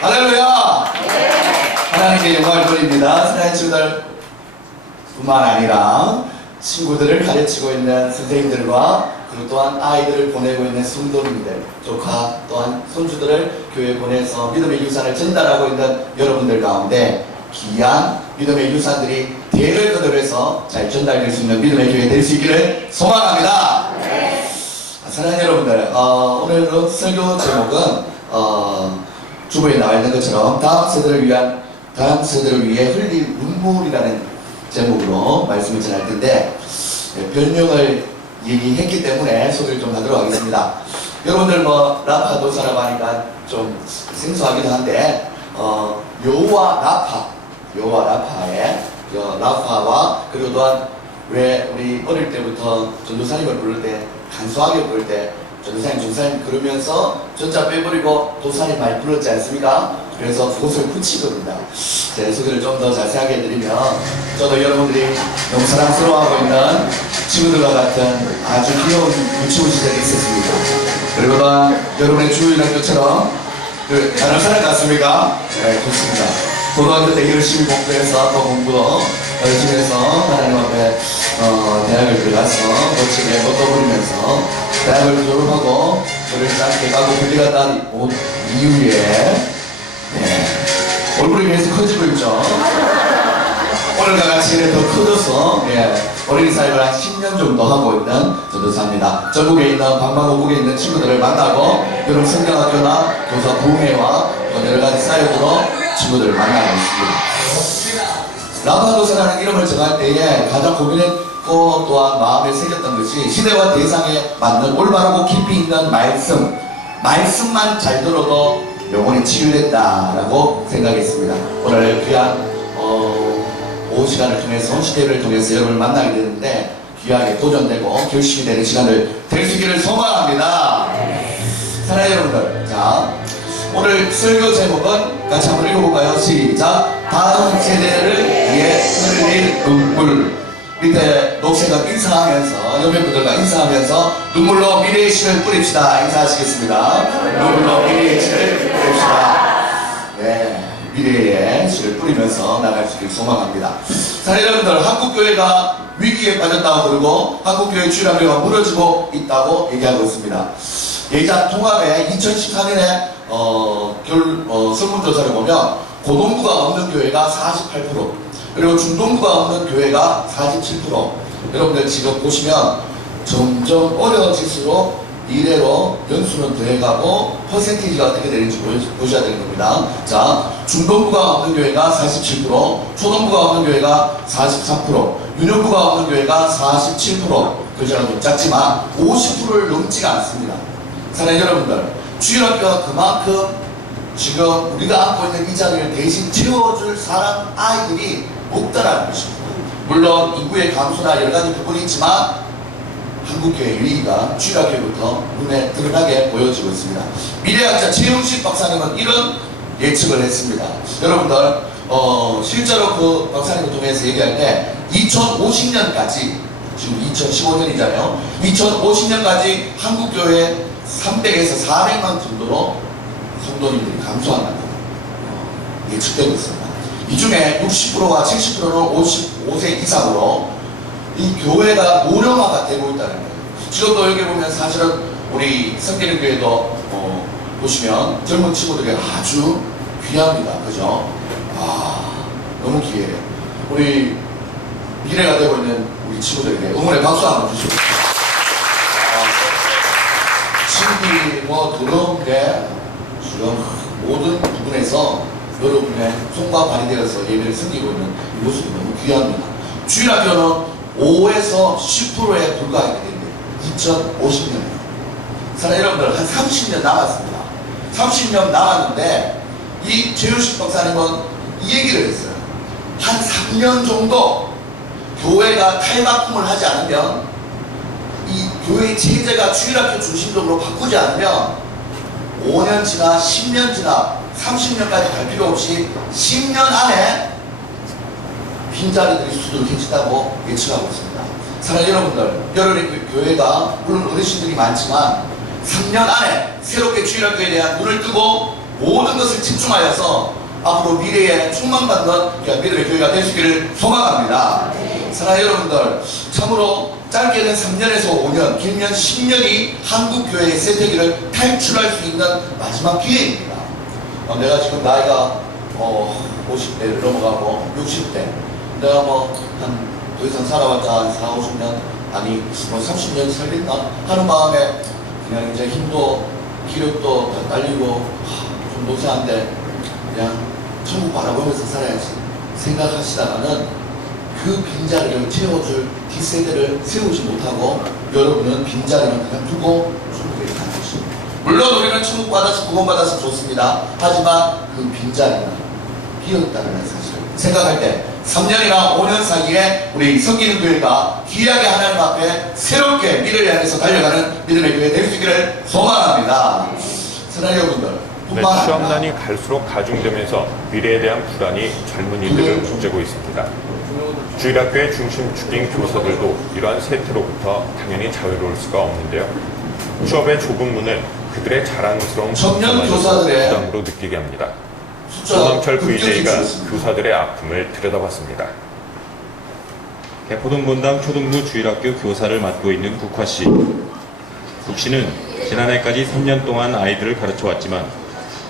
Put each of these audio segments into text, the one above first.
할렐루야! 하나님께 영광을 돌립니다. 사랑하는 친구들 뿐만 아니라 친구들을 가르치고 있는 선생님들과 그리고 또한 아이들을 보내고 있는 성도님들, 조카 또한 손주들을 교회에 보내서 믿음의 유산을 전달하고 있는 여러분들 가운데 귀한 믿음의 유산들이 대를 거듭해서 잘 전달될 수 있는 믿음의 교회 될 수 있기를 소망합니다. 사랑하는 여러분들, 오늘 그 설교 제목은 주보에 나와 있는 것처럼 다음 세대를 위해 흘릴 눈물이라는 제목으로 말씀을 전할 텐데, 변명을 얘기했기 때문에 소개를 좀 하도록 하겠습니다. 여러분들 라파 도사라고 하니까 좀 생소하기도 한데, 요와 라파의 라파와, 그리고 또한 왜 우리 어릴 때부터 전도사님을 부를 때 간소하게 부를 때 전도사님, 중사님 그러면서 전자 빼버리고 도사님 많이 불렀지 않습니까? 그래서 그것을 붙이겁니다. 제 소개를 좀 더 자세하게 해드리면, 저도 여러분들이 너무 사랑스러워하고 있는 친구들과 같은 아주 귀여운 유치원 시절이 있었습니다. 그리고 또한 여러분의 주일학교처럼 다른 사람 같습니까? 네, 좋습니다. 고등학교 때 열심히 공부해서 또 공부도 열심히 해서 하나님 앞에 대학을 들어가서 멋지게 옷도 부리면서 대학을 졸업하고 저를 짧게 가고 분리가 딴 이후에 얼굴이 계속 커지고 있죠. 오늘과 같이 더 커져서 어린이 사역을 한 10년 정도 하고 있는 전도사입니다. 전국에 있는 방방곡곡에 있는 친구들을 만나고 여러분 성경학교나 교사 부흥회와 여러 가지 사역으로 친구들을 만나고 있습니다. 라파도사라는 이름을 정할 때에 가장 고민했고 또한 마음에 새겼던 것이 시대와 대상에 맞는 올바르고 깊이 있는 말씀만 잘 들어도 영혼이 치유됐다라고 생각했습니다. 오늘 귀한 오후 시간을 통해서 시대를 통해서 여러분을 만나게 되는데 귀하게 도전되고 결심이 되는 시간을 될 수 있기를 소망합니다. 사랑하는 여러분들, 자 오늘 설교 제목은 같이 한번 읽어볼까요? 시작! 다음 세대를 위해 흘릴 눈물. 밑에 녹색은 인사하면서, 옆에 분들과 인사하면서 눈물로 미래의 씨를 뿌립시다. 인사하시겠습니다. 눈물로 미래의 씨를 뿌립시다. 네, 미래의 씨를 뿌리면서 나갈 수 있기를 소망합니다. 자, 여러분들, 한국교회가 위기에 빠졌다고 그러고 한국교회 주일학교가 무너지고 있다고 얘기하고 있습니다. 예전 통합에 2014년에 설문조사를 보면 고동부가 없는 교회가 48%, 그리고 중동부가 없는 교회가 47%. 여러분들 지금 보시면 점점 어려워질수록 미래로 연수는 더해가고 퍼센티지가 어떻게 되는지 보셔야 되는 겁니다. 자, 중동부가 없는 교회가 47%, 초동부가 없는 교회가 44%, 유년부가 없는 교회가 47%. 그저는 좀 작지만 50%를 넘지가 않습니다. 사랑하는 여러분들, 주일학교가 그만큼 지금 우리가 안고 있는 이 자리를 대신 채워줄 사람 아이들이 없다라는 것입니다. 물론 인구의 감소나 여러 가지 부분이 있지만 한국교회 위기가 주일학교부터 눈에 드러나게 보여지고 있습니다. 미래학자 최영식 박사님은 이런 예측을 했습니다. 여러분들 실제로 그 박사님을 통해서 얘기할 때 2050년까지, 지금 2015년이잖아요. 2050년까지 한국교회 300에서 400만 정도로 성도님들이 감소한다고 예측되고 있습니다. 이 중에 60%와 70%는 55세 이상으로 이 교회가 노령화가 되고 있다는 거예요. 지금도 여기 보면 사실은 우리 성계령교회도 보시면 젊은 친구들이 아주 귀합니다. 그죠? 너무 귀해요. 우리 미래가 되고 있는 우리 친구들에게 응원의 박수 한번 주시고. 친구들이 더러운데 지금 모든 부분에서 여러분의 손과 발이 되어서 예배를 섬기고 있는 이 모습이 너무 귀합니다. 주일학교는 5에서 10%에 불과하게 됩니다. 2050년에. 사랑하는 여러분들, 한 30년 남았습니다. 30년 남았는데 이 최유식 박사님은 이 얘기를 했어요. 한 3년 정도 교회가 탈바꿈을 하지 않으면, 이 교회 체제가 주일학교 중심적으로 바꾸지 않으면 5년 지나 10년 지나 30년까지 갈 필요 없이 10년 안에 빈자리들이 수두룩해진다고 예측하고 있습니다. 사랑하는 여러분들, 여러분의 교회가 물론 어르신들이 많지만 3년 안에 새롭게 주일학교에 대한 눈을 뜨고 모든 것을 집중하여서 앞으로 미래에 충만받는 믿음의 교회가 될 수 있기를 소망합니다. 사랑하는 여러분들, 참으로 짧게는 3년에서 5년, 길면 10년이 한국교회의 쇠퇴기를 탈출할 수 있는 마지막 기회입니다. 내가 지금 나이가 50대를 넘어가고 60대, 내가 더 이상 살아봤자 한 4, 50년, 아니 30년 살겠나 하는 마음에 그냥 이제 힘도 기력도 다 딸리고 좀 노쇠한데 그냥 천국 바라보면서 살아야지 생각하시다가는 그 빈자리를 채워줄 뒷세대를 세우지 못하고 여러분은 빈자리만 그냥 두고 천국에 가는 것입니다. 물론 우리는 천국 받아서 구원받아서 좋습니다. 하지만 그 빈자리는 비었다는 사실을 생각할 때 3년이나 5년 사이에 우리 섬기는 교회가 귀하게 하나님 앞에 새롭게 미래를 향해서 달려가는 믿음의 교회 될 수 있기를 소망합니다. 사랑하는 여러분들, 네, 취업난이 갈수록 가중되면서 미래에 대한 불안이 젊은이들을 북재고 있습니다. 주일학교의 중심축인 교사들도 이러한 세태로부터 당연히 자유로울 수가 없는데요. 취업의 좁은 문을 그들의 자랑스러운 청년 교사들의 부담으로 느끼게 합니다. 조남철 VJ가 교사들의 아픔을 들여다봤습니다. 개포동 본당 초등부 주일학교 교사를 맡고 있는 국화 씨. 국 씨는 지난해까지 3년 동안 아이들을 가르쳐왔지만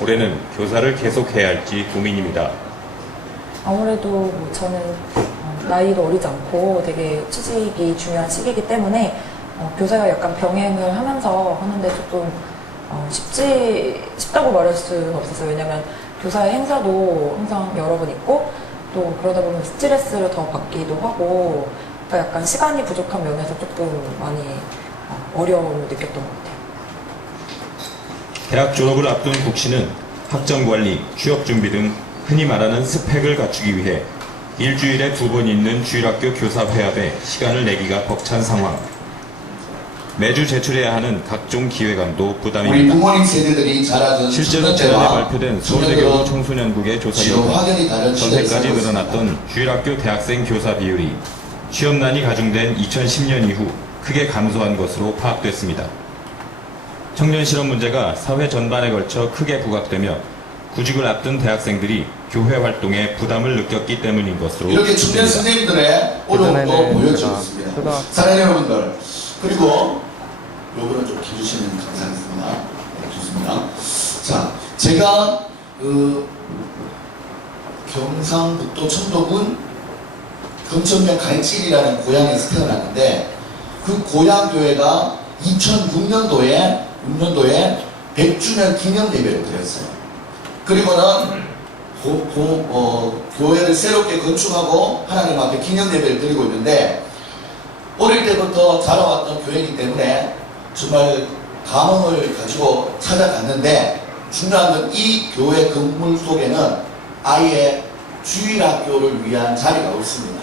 올해는 교사를 계속해야 할지 고민입니다. 아무래도 저는 나이도 어리지 않고 되게 취직이 중요한 시기이기 때문에 교사가 약간 병행을 하면서 하는데 조금 쉽다고 말할 수는 없었어요. 왜냐면 교사의 행사도 항상 여러 번 있고 또 그러다 보면 스트레스를 더 받기도 하고 그러니까 약간 시간이 부족한 면에서 조금 많이 어려움을 느꼈던 것 같아요. 대학 졸업을 앞둔 국 씨는 학점 관리, 취업 준비 등 흔히 말하는 스펙을 갖추기 위해 일주일에 2번 있는 주일학교 교사 회합에 시간을 내기가 벅찬 상황. 매주 제출해야 하는 각종 기획안도 우리 부담입니다. 부모님 세대들이 자라준 실제로 지난해 발표된 서울대교구 청소년국의 조사에 따르면 전세까지 늘어났던 주일학교 대학생 교사 비율이 취업난이 가중된 2010년 이후 크게 감소한 것으로 파악됐습니다. 청년 실업 문제가 사회 전반에 걸쳐 크게 부각되며 구직을 앞둔 대학생들이 교회 활동에 부담을 느꼈기 때문인 것으로 이렇게 중년 보입니다. 선생님들의 어려움도 보여주고 있습니다. 사랑하는 여러분들, 그리고 요거는 좀 기주시면 감사하겠습니다. 네, 좋습니다. 자, 제가 경상북도 청도군 금천면 갈칠이라는 고향에서 태어났는데 그 고향 교회가 2006년도에 100주년 기념 예배를 드렸어요. 그리고는 교회를 새롭게 건축하고 하나님 앞에 기념 예배를 드리고 있는데 어릴 때부터 자라왔던 교회이기 때문에 정말 감흥을 가지고 찾아갔는데 중요한 건 이 교회 건물 속에는 아예 주일학교를 위한 자리가 없습니다.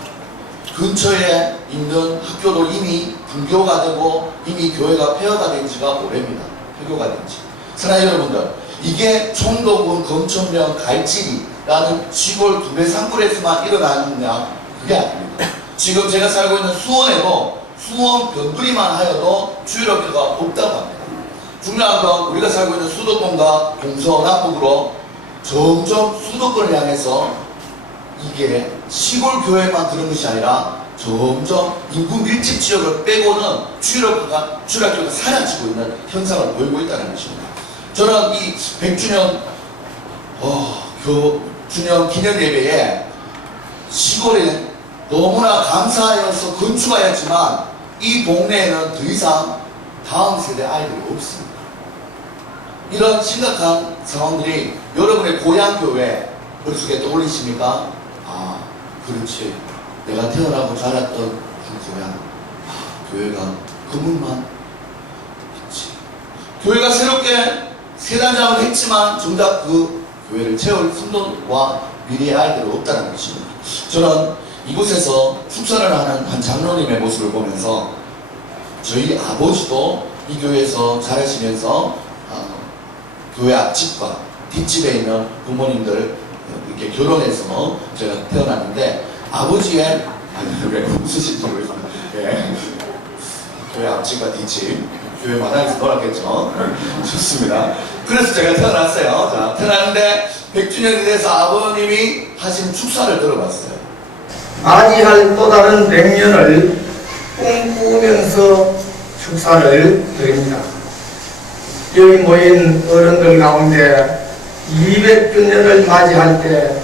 근처에 있는 학교도 이미 분교가 되고 이미 교회가 폐허가 된 지가 오래입니다. 폐교가 된 지. 사랑하는 여러분들, 이게 청도군 금천면 갈치리라는 시골 두배 산골에서만 일어나느냐? 그게 아닙니다. 지금 제가 살고 있는 수원에도 수원 변두리만 하여도 주일학교가 없다고 합니다. 중요한 건 우리가 살고 있는 수도권과 동서남북으로 점점 수도권을 향해서 이게 시골 교회만 그런 것이 아니라 점점 인구 밀집 지역을 빼고는 주일학교가 사라지고 있는 현상을 보이고 있다는 것입니다. 저는 이 100주년 주년 기념 예배에 시골에 너무나 감사하여서 건축하였지만 이 동네에는 더 이상 다음 세대 아이들이 없습니다. 이런 심각한 상황들이 여러분의 고향 교회 머릿속에 떠올리십니까? 아, 그렇지. 내가 태어나고 자랐던 그 고향. 교회가 건물만 있지. 교회가 새롭게 세단장을 했지만 정작 그 교회를 채울 성도와 미래의 아이들이 없다는 것입니다. 저는 이곳에서 축사를 하는 한 장로님의 모습을 보면서 저희 아버지도 이 교회에서 자라시면서 교회 앞집과 뒷집에 있는 부모님들 이렇게 결혼해서 제가 태어났는데 아버지의 왜 웃으신지 모르겠습니다. 예. 교회 앞집과 뒷집 교회 마당에서 놀았겠죠. 좋습니다. 그래서 제가 태어났어요. 자, 태어났는데 100주년이 돼서 아버님이 하신 축사를 들어봤어요. 맞이할 또 다른 100년을 꿈꾸면서 축사를 드립니다. 여기 모인 어른들 가운데 200주년을 맞이할 때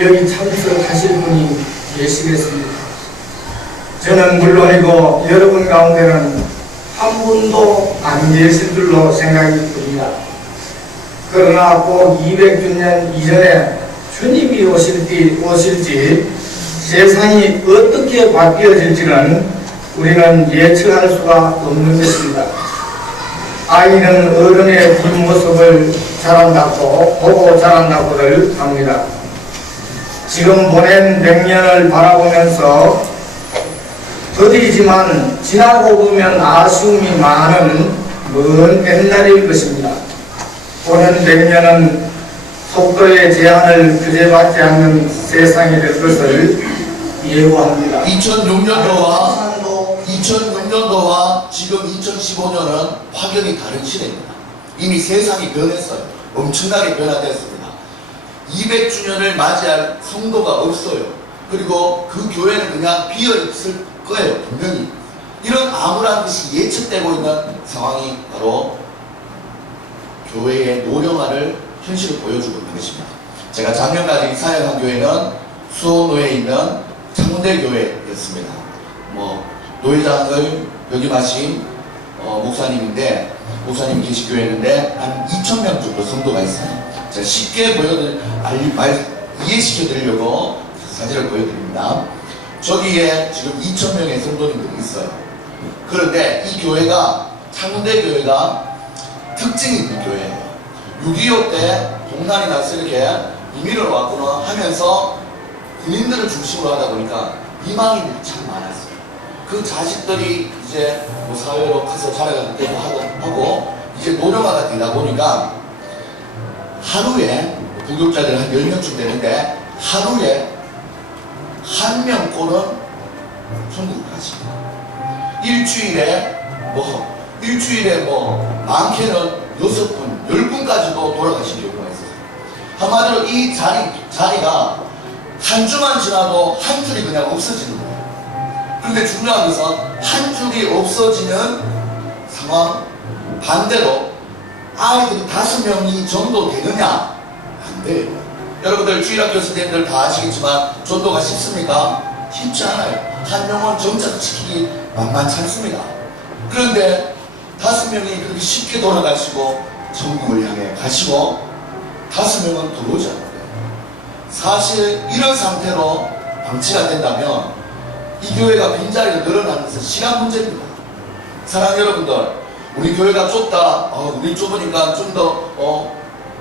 여기 참석하실 분이 계시겠습니다. 저는 물론이고 여러분 가운데는 한 분도 안 계실 줄로 생각이 듭니다. 그러나 꼭 200주년 이전에 주님이 오실지 세상이 어떻게 바뀌어질지는 우리는 예측할 수가 없는 것입니다. 아이는 어른의 뒷모습을 자란다고 보고 자란다고들 합니다. 지금 보낸 100년을 바라보면서 더디지만 지나고 보면 아쉬움이 많은 먼 옛날일 것입니다. 보낸 100년은 속도의 제한을 규제받지 않는 세상이 될 것을 예고합니다. 2006년도와 지금 2015년은 확연히 다른 시대입니다. 이미 세상이 변했어요. 엄청나게 변화됐습니다. 200주년을 맞이할 성도가 없어요. 그리고 그 교회는 그냥 비어있을 거예요. 분명히. 이런 암울한 것이 예측되고 있는 상황이 바로 교회의 노령화를 현실을 보여주고 있는 것입니다. 제가 작년까지 사역한 교회는 수원로에 있는 창대교회였습니다. 노회장을 역임하신 목사님인데, 목사님이 계신 교회였는데 한 2,000명 정도 성도가 있어요. 제가 쉽게 이해시켜 드리려고 사진을 보여드립니다. 저기에 지금 2,000명의 성도님들이 있어요. 그런데 이 교회가, 창대교회가 특징이 있는 교회예요. 6.25 때 동난이 나서 이렇게 이민을 왔구나 하면서 군인들을 중심으로 하다 보니까 이방인들이 참 많았어요. 그 자식들이 이제 사회로 커서 자라가는 때도 하고 이제 노령화가 되다 보니까 하루에 부교육자들 한 10명쯤 되는데 하루에 한 명꼴은 천국을 가십니다. 일주일에 많게는 6분, 10분까지도 돌아가신 경우가 있어요. 한마디로 이 자리가 한 주만 지나도 한 줄이 그냥 없어지는 거예요. 그런데 중요한 것은 한 줄이 없어지는 상황, 반대로 아이들이 5명이 정도 되느냐? 안 돼요. 여러분들 주일학교 선생님들 다 아시겠지만 전도가 쉽습니까? 쉽지 않아요. 한 명은 정착 지키기 만만치 않습니다. 그런데 5명이 그렇게 쉽게 돌아가시고 천국을 향해 가시고 5명은 들어오지 않아요. 사실 이런 상태로 방치가 된다면 이 교회가 빈자리가 늘어나는 것은 시간 문제입니다. 사랑하는 여러분들, 우리 교회가 좁다, 우리 좁으니까 좀 더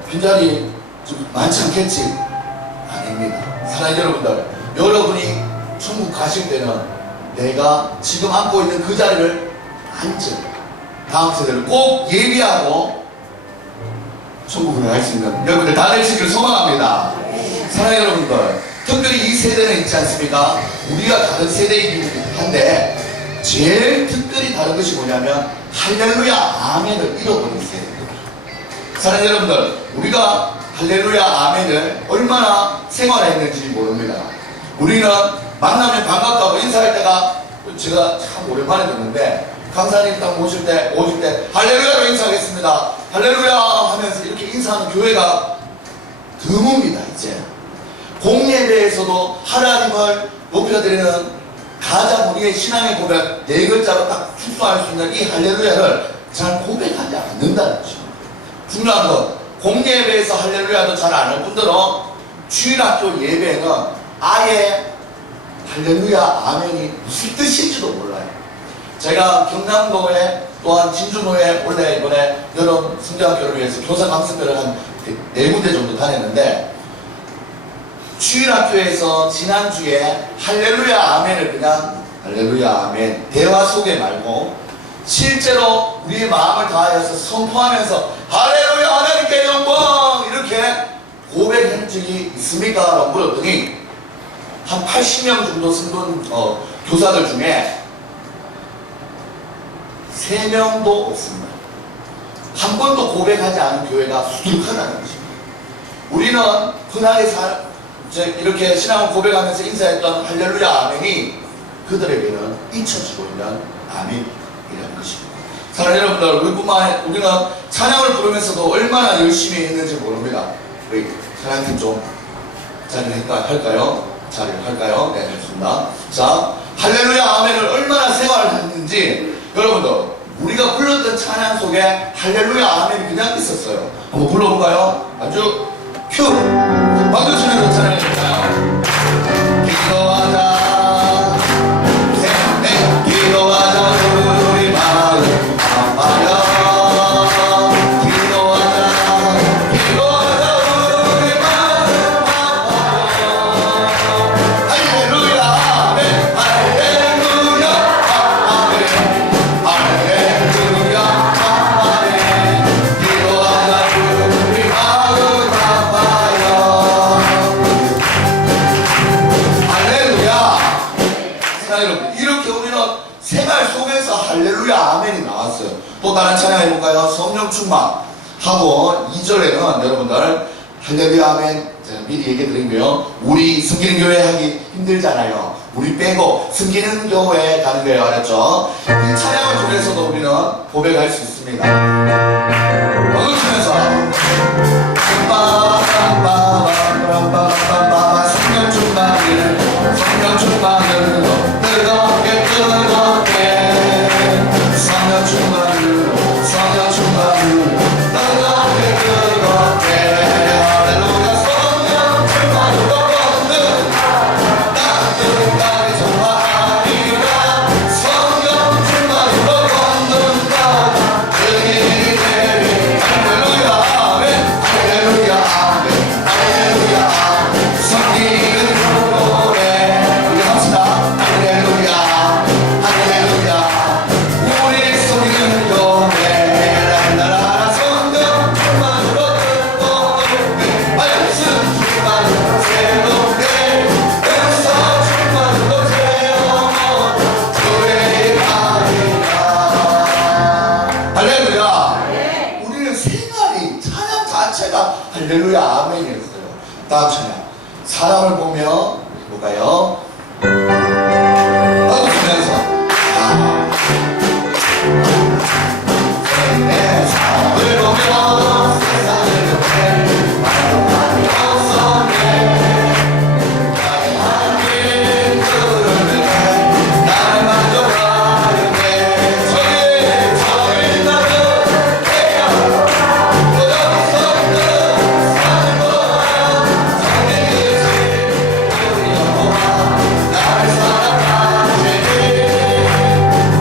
빈자리 좀 많지 않겠지? 아닙니다. 사랑하는 여러분들, 여러분이 천국 가실 때는 내가 지금 앉고 있는 그 자리를 앉아 다음 세대를 꼭 예비하고 천국을 갈 수 있는 여러분들 다 되시기를 소망합니다. 사랑하는 여러분들, 특별히 이 세대는 있지 않습니까? 우리가 다른 세대이긴 한데 제일 특별히 다른 것이 뭐냐면 할렐루야 아멘을 잃어버린 세대입니다. 사랑하는 여러분들, 우리가 할렐루야 아멘을 얼마나 생활했는지 모릅니다. 우리는 만나면 반갑다고 인사할 때가, 제가 참 오랜만에 듣는데 강사님 딱 오실 때 할렐루야로 인사하겠습니다, 할렐루야 하면서 이렇게 인사하는 교회가 드뭅니다. 이제 공예배에서도 하나님을 높여드리는 가장 우리의 신앙의 고백 4글자로 딱 축소할 수 있는 이 할렐루야를 잘 고백하지 않는다는 거죠. 중요한 건 공예배에서 할렐루야도 잘 안 할 뿐더러 주일학교 예배는 아예 할렐루야 아멘이 무슨 뜻인지도 몰라요. 제가 경남도에 또한 진주노에 원래 이번에 여름 성대학교를 위해서 교사 강습회를 한 4군데 정도 다녔는데 주일학교에서 지난주에 할렐루야 아멘을 그냥 할렐루야 아멘 대화 속에 말고 실제로 우리의 마음을 다하여서 선포하면서 할렐루야 하나님께 영광 이렇게 고백한 적이 있습니까? 라고 물었더니 한 80명 정도 성도 교사들 중에 3명도 없습니다. 한 번도 고백하지 않은 교회가 수두룩하다는 것입니다. 우리는 흔하게 이렇게 신앙을 고백하면서 인사했던 할렐루야 아멘이 그들에게는 잊혀지고 있는 아멘이라는 것입니다. 사랑하는 여러분들, 우리는 찬양을 부르면서도 얼마나 열심히 했는지 모릅니다. 우리 찬양팀 좀 자리를 할까요? 자리를 할까요? 네, 좋습니다. 자, 할렐루야 아멘을 얼마나 생활을 했는지 여러분들, 우리가 불렀던 찬양 속에 할렐루야 아멘이 그냥 있었어요. 한번 불러볼까요? 아주 큐! 박수 치면서 찬양해볼까요? 기도하자, 네, 기도하자 우리 마음 아파요. 할렐루야 아멘이 나왔어요. 또 다른 찬양 해볼까요? 성령 충만하고 2절에는 여러분들 할렐루야 아멘 제가 미리 얘기 드리고요. 우리 섬기는 교회 하기 힘들잖아요. 우리 빼고 섬기는 교회 가는 거예요. 알았죠? 이 찬양을 통해서도 우리는 고백할 수 있습니다. 먹으시면서 성령 충만을 뜨겁게 성령 충만으로 뜨겁게 할렐루야 성령 충만으로 걷는 따뜻하게 전하리라 성령 충만으로 걷는다 그의 할렐루야 아멘 할렐루야 아멘 할렐루야 아멘 섬기는 노래 우리 합시다 할렐루야 할렐루야 우리 속이는 교회 날나라 성령 충만으로 뜨겁게 말씀 충만으로 새롭게 은사 충만으로 채워온 교회의 아이가 할렐루야. 우리는 생활이 찬양 자체가 할렐루야 아멘이었어요. 다음 찬양 사람을 보며 볼까요? 나도 주면서 내 사람을 보며 세상을 보내 마음만이 없었네 나의 하나님 그러네 나를 만족하려네 저의 나는 내가 여기서 사는 거야 성경이지 우리 여호와 나를 사랑하시니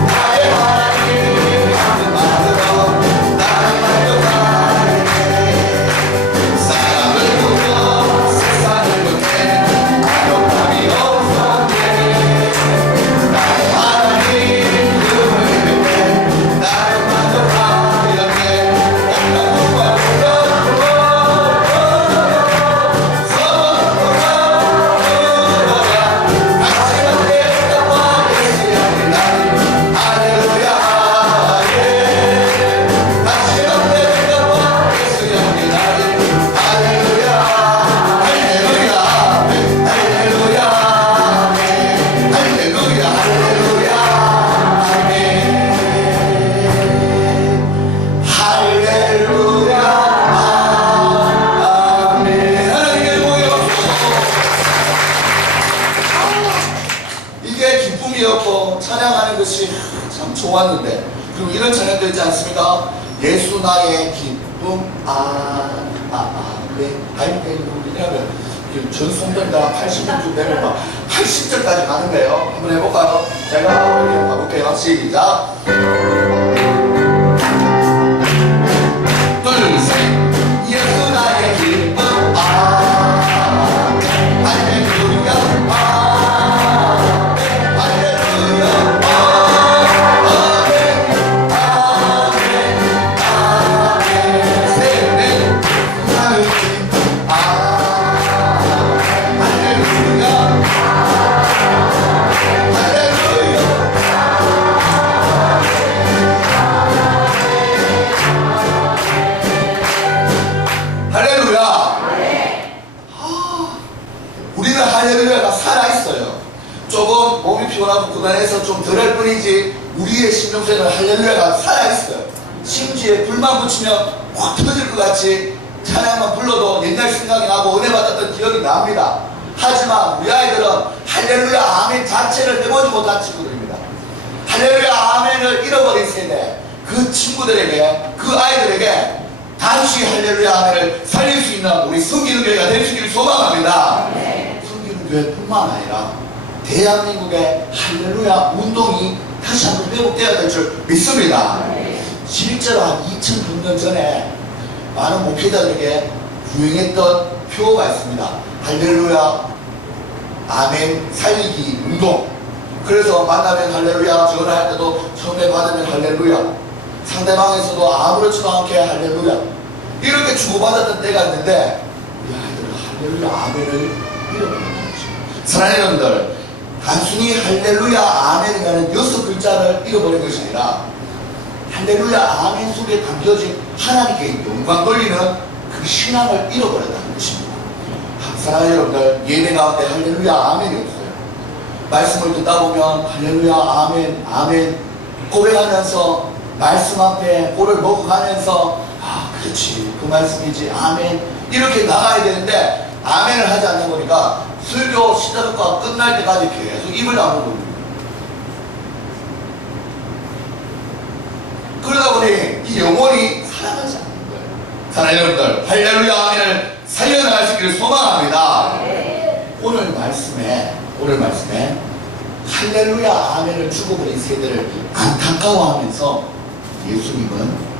나의 하나님 그만으로 나를 만족하네 사람을 보며 세상을 보내 만족함이 없었네 나의 하나님 그분을 뵙네 나를 만족하려네 약간 누가 같이 함께 나와 예수의 나를 할렐루야 같이 함께 나와 예수의 나를 할렐루야 할렐루야 할렐루야 할렐루야 할렐루야 할렐루야 아멘 하나님께 영광이 이게 기쁨이었고 찬양하는 것이 참 좋았는데 그리고 이런 찬양도 있지 않습니까? 예수 나의 기쁨 아멘 할렐루야 전송들다 80년 되면 막 80절까지 가는 거예요. 한번 해볼까요? 제가 우리 가볼게요. 시작 둘, 셋 예수 나의 기쁨 할렐루야 할렐루야 셋, 넷 나의 기쁨 할렐루야 할렐루야 할렐루야가 살아있어요. 조금 몸이 피곤하고 고단해서 좀 덜할 뿐이지 우리의 심령속에는 할렐루야가 살아있어요. 심지에 불만 붙이면 확 터질 것 같이 찬양만 불러도 옛날 생각이 나고 은혜 받았던 기억이 납니다. 하지만 우리 아이들은 할렐루야 아멘 자체를 해보지 못한 친구들입니다. 할렐루야 아멘을 잃어버린 세대, 그 친구들에게, 그 아이들에게 다시 할렐루야 아멘을 살릴 수 있는 우리 섬기는 교회가 될 수 있기를 소망합니다. 섬기는 교회뿐만 아니라 대한민국의 할렐루야 운동이 다시 한번 회복되어야 될 줄 믿습니다. 실제로 한 2006년 전에 많은 목회자들에게 유행했던 표어가 있습니다. 할렐루야 아멘 살리기 운동. 그래서 만나면 할렐루야, 전화할 때도 처음에 받으면 할렐루야, 상대방에서도 아무렇지도 않게 할렐루야, 이렇게 주고받았던 때가 있는데 우리 아이들은 할렐루야 아멘을 잃어버린 것이죠. 사랑하는 여러분들, 단순히 할렐루야 아멘이라는 6글자를 잃어버린 것이 아니라 할렐루야 아멘 속에 담겨진 하나님께 영광 돌리는 그 신앙을 잃어버렸다는 것입니다. 사랑하는 여러분들, 예배 가운데 할렐루야 아멘이 없어요. 말씀을 듣다 보면 할렐루야 아멘 아멘 고백하면서 말씀 앞에 꼴을 먹어가면서 아 그렇지 그 말씀이지 아멘 이렇게 나가야 되는데 아멘을 하지 않는 거니까 설교 시작과 끝날 때까지 계속 입을 다물고 있는 거예요. 그러다 보니 이 영혼이 살아가지 않는 거예요. 사랑하는 여러분들, 할렐루야 아멘을 살려나갈 수 있기를 소망합니다. 오늘 말씀에 할렐루야 아멘을 죽어버린 세대를 안타까워하면서 예수님은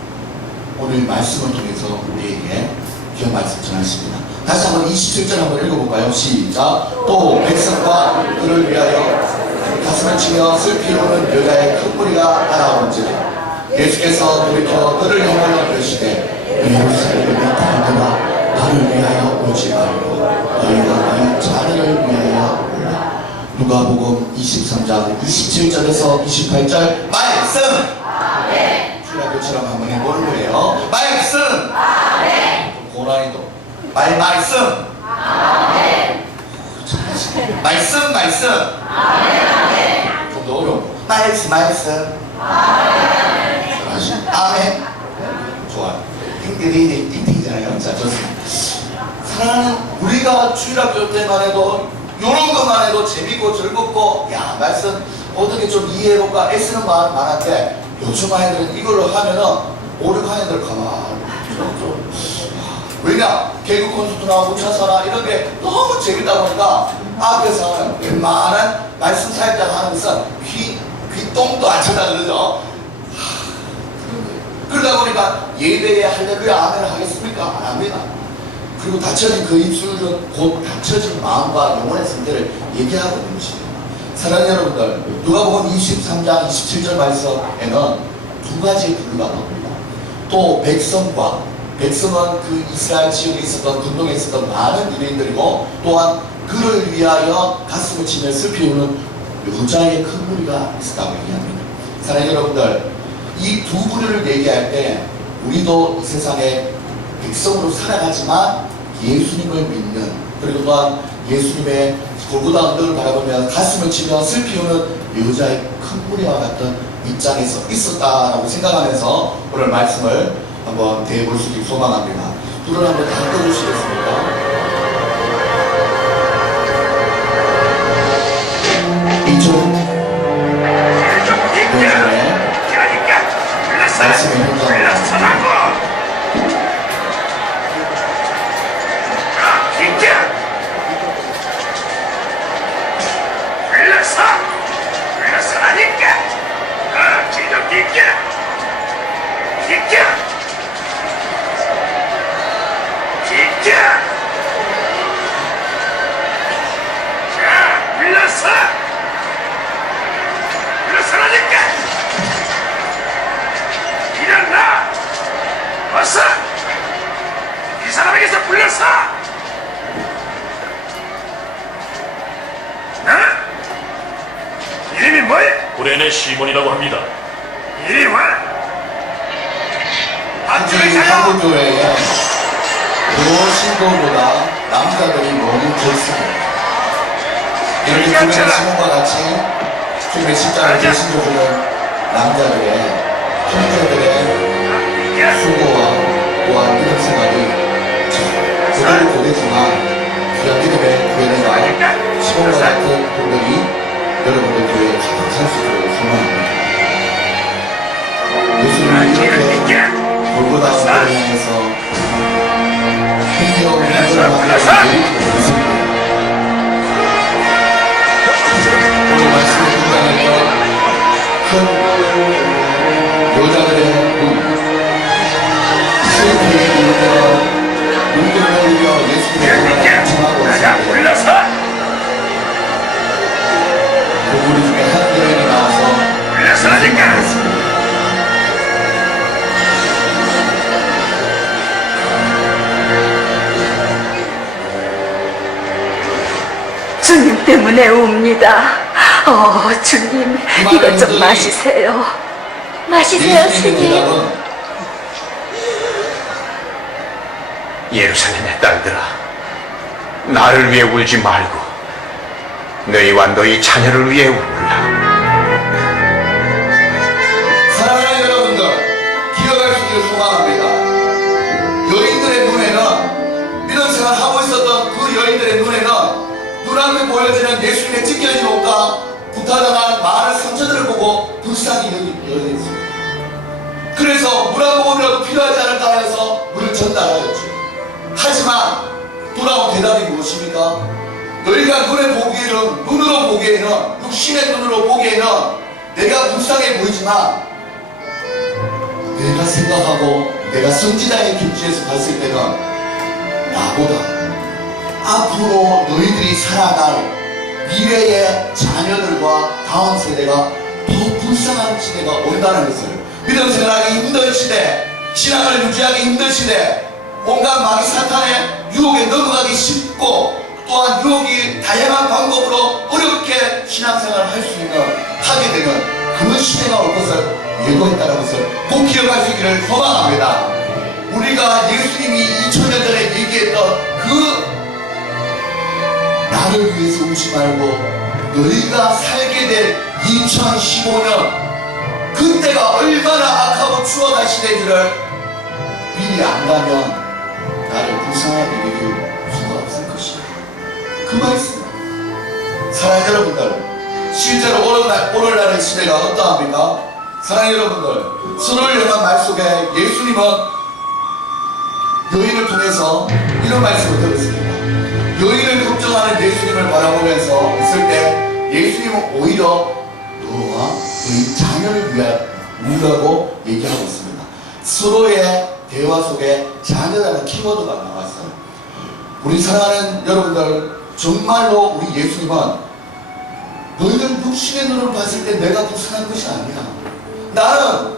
오늘 말씀을 통해서 우리에게 귀한 말씀 전하십니다. 다시 한번 27절 한번 읽어볼까요? 시작. 또 백성과 그를 위하여 가슴을 치며 슬피 우는 여자의 큰 무리가 따라오는지라 예수께서 돌이켜 그를 향하여 그러시되 예루살렘의 딸들아 나를 위하여 오지 말고 너희가 너희 자녀를 위하여 오라. 누가복음 23장 27절에서 28절 말씀. 아멘. 주라교처럼 한번 해보는 거예요. 말씀. 아멘. 고난이도 말씀. 아멘. 말씀. 아멘. 좀 더 어려워. 말씀. 아멘. 아멘. 좋아요. 띵띵이잖아요. 자, 좋습니다. 사랑하는 우리가 주일학교 때만 해도 이런 것만 해도 재밌고 즐겁고 야 말씀 어떻게 좀 이해해볼까 애쓰는 마음이 많은데 요즘 아이들은 이걸로 하면은 5, 6학년들 가만히 좀 왜냐 개그 콘서트나 우차사나 이런 게 너무 재밌다 보니까 앞에서 웬만한 말씀 사역장 하는 것은 귀똥도 안 쳐다 그러죠. 그러다 보니까 예배에 할렐루야 아멘을 하겠습니까? 안 합니다. 그리고 닫혀진 그 입술은 곧 닫혀진 마음과 영혼의 상태를 얘기하고 있는 것입니다. 사랑하는 여러분들, 누가복음 23장 27절 말씀에는 두 가지 부류가 나옵니다. 또 백성은 그 이스라엘 지역에 있었던 군동에 있었던 많은 유대인들이고 또한 그를 위하여 가슴을 치며 슬피 우는 여자의 큰 무리가 있었다고 얘기합니다. 사랑하는 여러분들, 이 두 부류를 얘기할 때 우리도 이 세상에 백성으로 살아가지만 예수님을 믿는 그리고 또한 예수님의 골고다 언덕을 바라보며 가슴을 치며 슬피 우는 여자의 큰 무리와 같은 입장에서 있었다라고 생각하면서 오늘 말씀을 한번 대해볼 수 있기를 소망합니다. 불을 한번 다 꺼주시겠습니까? 이쪽 말씀의 현장으로 이 사람에게서 불렀어! 이름이 뭐야? 구레네 시몬이라고 합니다. 이리 와! 한국의 한국교회에 무엇인고보다 남자들이 너무 좋습니다. 이렇게 주변의 시몬과 같이 주님의 십자가를 대신해주는 남자들의 형제들의 수고와 또한 믿음 생활이 그들을 보내지만 그런 믿음의 교회가 시몬과 같은 분들이 여러분들 교회에 가득할 수 있도록 소망합니다. 예수님이 이렇게 골고다 사람을 향해서 힘겨운 힘을 하는 일이 있습니다. 오늘 말씀을 듣는다면 큰 여자들의 눈, 슬픔의 눈과 눈물을 흘리며 예수님의 몸을 침하고 있습니다. 그 우리 중에 한 여인이 나와서 말했습니다. 주님 때문에 옵니다. 주님, 이것 좀 마시세요. 마시세요, 예수님의 주님. 대답은 예루살렘의 딸들아, 나를 위해 울지 말고 너희와 너희 자녀를 위해 울라. 사랑하는 여러분들, 기억할 수 있기를 소망합니다. 여인들의 눈에는 믿음 생활 하고 있었던 그 여인들의 눈에는 눈앞에 보여지는 예수님의 찢겨진 옷과 부타당한 많은 상처들을 보고 불쌍히 여겼습니다. 그래서 물 한 모금이라도 필요하지 않을까 해서 물을 전달하였죠. 하지만 돌아온 대답이 무엇입니까? 너희가 눈으로 보기에는 육신의 눈으로 보기에는 내가 불쌍해 보이지만 내가 생각하고 내가 선지자의 길지에서 봤을 때는 나보다 앞으로 너희들이 살아갈 미래의 자녀들과 다음 세대가 더 불쌍한 시대가 온다는 것을, 믿음 생활하기 힘든 시대, 신앙을 유지하기 힘든 시대, 온갖 마귀 사탄의 유혹에 넘어가기 쉽고 또한 유혹이 다양한 방법으로 어렵게 신앙생활을 할 수 있는 하게 되는 그런 시대가 올 것을 예고했다는 것을 꼭 기억할 수 있기를 소망합니다. 우리가 예수님이 2000년 전에 얘기했던 그 나를 위해서 울지 말고 너희가 살게 될 2015년 그때가 얼마나 악하고 추억할 시대인지를 미리 안다면 나를 불쌍하게 여길 수가 없을 것이다. 그 말씀. 사랑하는 여러분들, 실제로 오늘날의 시대가 어떠합니까? 사랑하는 여러분들, 선을 향한 말 속에 예수님은 여인을 통해서 이런 말씀을 드렸습니다. 여인을 걱정하는 예수님을 바라보면서 있을 때 예수님은 오히려 너와 너희 자녀를 위하여 우라고 얘기하고 있습니다. 서로의 대화 속에 자녀라는 키워드가 나왔어요. 우리 사랑하는 여러분들, 정말로 우리 예수님은 너희들 육신의 눈으로 봤을 때 내가 불쌍한 것이 아니야. 나는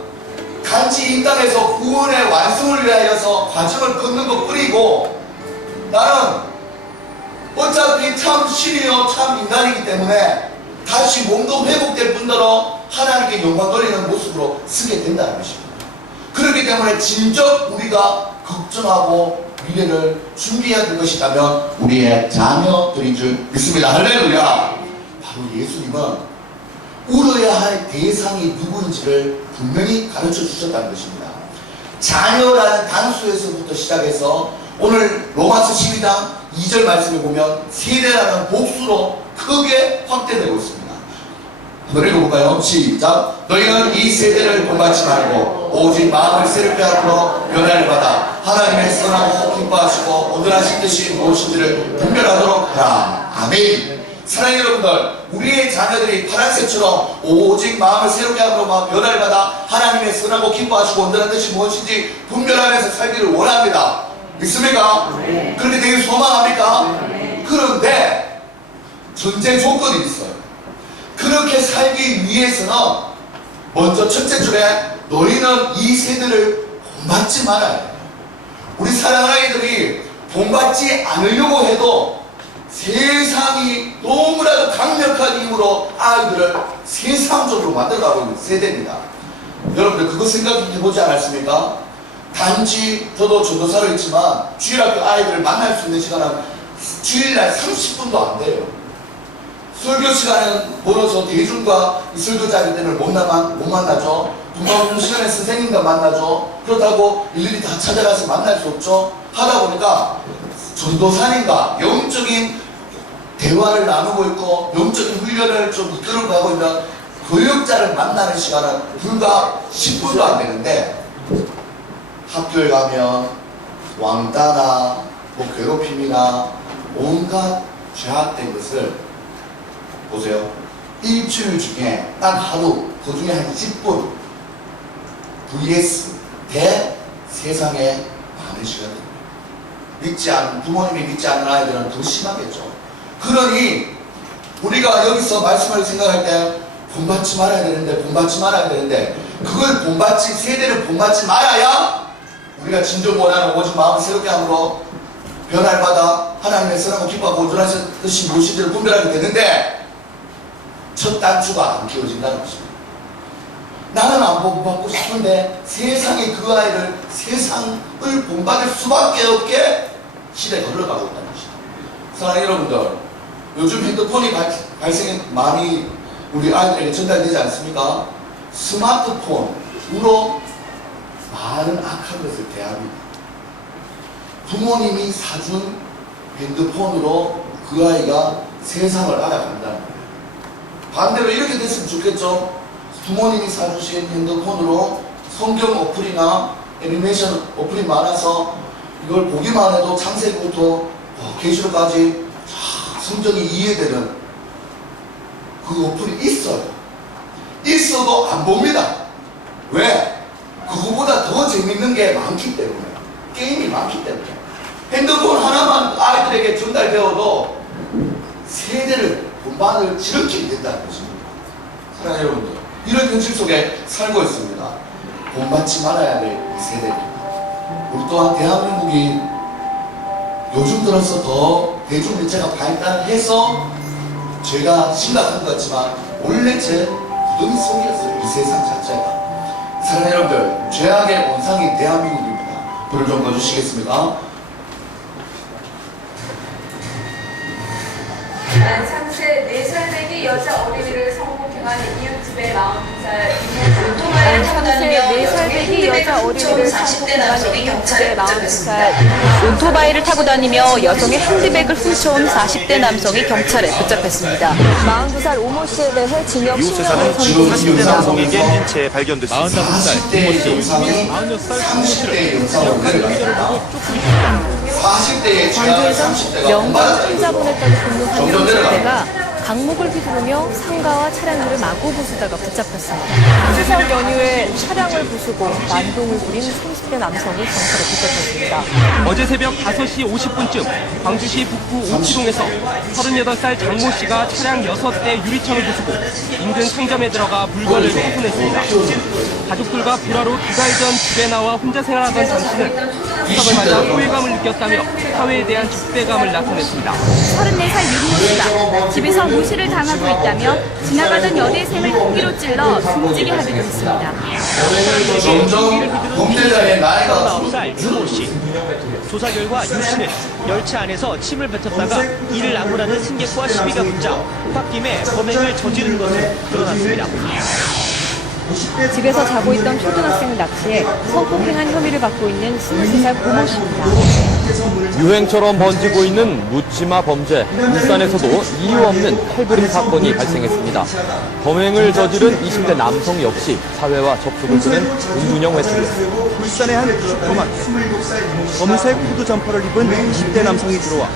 단지 이 땅에서 구원의 완성을 위하여서 과정을 걷는 것 뿐이고 나는 어차피 참 신이요 참 인간이기 때문에 다시 몸도 회복될 뿐더러 하나님께 영광 돌리는 모습으로 쓰게 된다는 것입니다. 그렇기 때문에 진정 우리가 걱정하고 미래를 준비해야 될 것이라면 우리의 자녀들인 줄 믿습니다. 할렐루야. 바로 예수님은 울어야 할 대상이 누구인지를 분명히 가르쳐 주셨다는 것입니다. 자녀라는 단수에서부터 시작해서 오늘 로마서 12장 2절 말씀을 보면 세대라는 복수로 크게 확대되고 있습니다. 한번 읽어볼까요? 시작. 너희는 이 세대를 본받지 말고 오직 마음을 새롭게 함으로 변화를 받아 하나님의 선하고 기뻐하시고 온전하신 뜻이 무엇인지를 분별하도록 하라. 아멘. 사랑하는 여러분들, 우리의 자녀들이 파란색처럼 오직 마음을 새롭게 함으로 변화를 받아 하나님의 선하고 기뻐하시고 온전한 뜻이 무엇인지 분별하면서 살기를 원합니다. 믿습니까? 그렇게 되길 소망합니까? 그런데 전제 조건이 있어요. 그렇게 살기 위해서는 먼저 첫째 줄에 너희는 이 세대를 본받지 말아야 해요. 우리 사랑하는 아이들이 본받지 않으려고 해도 세상이 너무나도 강력한 힘으로 아이들을 세상적으로 만들어가고 있는 세대입니다. 여러분들 그거 생각해보지 않았습니까? 단지 저도 전도사로 있지만 주일학교 아이들을 만날 수 있는 시간은 주일날 30분도 안 돼요. 설교 시간에 멀어서 대중과 이 설교자이기 때문에 못 만나죠. 분과금 시간에 선생님과 만나죠. 그렇다고 일일이 다 찾아가서 만날 수 없죠. 하다 보니까 전도사님과 영적인 대화를 나누고 있고 영적인 훈련을 좀 이끌어가고 있는 교육자를 만나는 시간은 불과 10분도 안 되는데 학교에 가면 왕따나 괴롭힘이나 온갖 죄악된 것을 보세요. 일주일 중에 딱 하루, 그 중에 한 10분 vs 대 세상에 많은 시간입니다. 부모님이 믿지 않는 아이들은 더 심하겠죠. 그러니 우리가 여기서 말씀을 생각할 때 본받지 말아야 되는데 그걸 세대를 본받지 말아야 우리가 진정 원하는 오직 마음을 새롭게 함으로 변화를 받아 하나님의 사랑과 기뻐하고 온전하신 모시들을 분별하게 되는데 첫 단추가 안 끼워진다는 것입니다. 나는 안 본받고 싶은데 세상이 그 아이를 세상을 본받을 수밖에 없게 시대가 흘러가고 있다는 것입니다. 사랑하는 여러분들, 요즘 핸드폰이 발생이 많이 우리 아이들에게 전달되지 않습니까? 스마트폰으로 많은 악한 것을 대합니다. 부모님이 사준 핸드폰으로 그 아이가 세상을 알아간다는 거예요. 반대로 이렇게 됐으면 좋겠죠. 부모님이 사주신 핸드폰으로 성경 어플이나 애니메이션 어플이 많아서 이걸 보기만 해도 창세기부터 계시록까지 성경이 이해되는 그 어플이 있어요. 있어도 안 봅니다. 왜? 그거보다 더 재밌는 게 많기 때문에. 게임이 많기 때문에. 핸드폰 하나만 아이들에게 전달되어도 세대를 본반을 지르게 된다는 것입니다. 사랑하는 여러분들, 이런 현실 속에 살고 있습니다. 본받지 말아야 될 이 세대입니다. 우리 또한 대한민국이 요즘 들어서 더 대중매체가 발달해서 죄가 심각한 것 같지만 원래 제 구덩이 속이었어요. 이 세상 자체가. 사랑하는 여러분들, 죄악의 원상인 대한민국입니다. 불을 좀 꺼주시겠습니까? 상세 4살 되기 여자 어린이를 성폭행한 이웃집의 40살 이모 오토바이를 타고 다니며 4살 되기 여자 어린이를 40대 남성이 경찰에 붙잡혔습니다. 오토바이를 타고 다니며 여성의 핸드백을 훔쳐온 40대 남성이 경찰에 붙잡혔습니다. 42살 오모 씨에 대해 징역 10년을 선고했습니다. 40대 남성에게 인체에 발견됐습니다. 40대 영상이 30대 영상으로 내려갑니다. 40대의 광주에서 영광 혼자보냈다고 공격한 60대가 강목을 휘두르며 상가와 차량들을 마구 부수다가 붙잡혔습니다. 추석 연휴에 차량을 부수고 난동을 부린 30대 남성이 경찰에 붙잡혔습니다. 어제 새벽 5시 50분쯤 광주시 북구 오치동에서 38살 장모 씨가 차량 6대 유리창을 부수고 인근 상점에 들어가 물건을 훼손했습니다. 가족들과 불화로 2달 전 집에 나와 혼자 생활하던 장 씨는 수석을 맞아 후회감을 느꼈다며 사회에 대한 적대감을 나타냈습니다. 34살 윤모 씨가 집에서 무시를 당하고 있다며 지나가던 여대생을 흉기로 찔러 숨지게 하기도 했습니다. 점점 범죄자의 나이가 19살 윤모 씨. 조사 결과 윤 씨는 열차 안에서 침을 뱉었다가 이를 나무라는 승객과 시비가 붙자 홧김에 범행을 저지른 것으로 드러났습니다. 집에서 자고 있던 초등학생을 납치해 성폭행한 혐의를 받고 있는 23살 고모 씨입니다. 유행처럼 번지고 있는 묻지마 범죄. 울산에서도 이유 없는 칼부림 사건이 발생했습니다. 범행을 저지른 20대 남성 역시 사회와 접촉을 끊은 은둔형 회수였습니다. 울산의 한 슈퍼마켓. 검은색 후드 점퍼를 입은 20대 남성이 들어와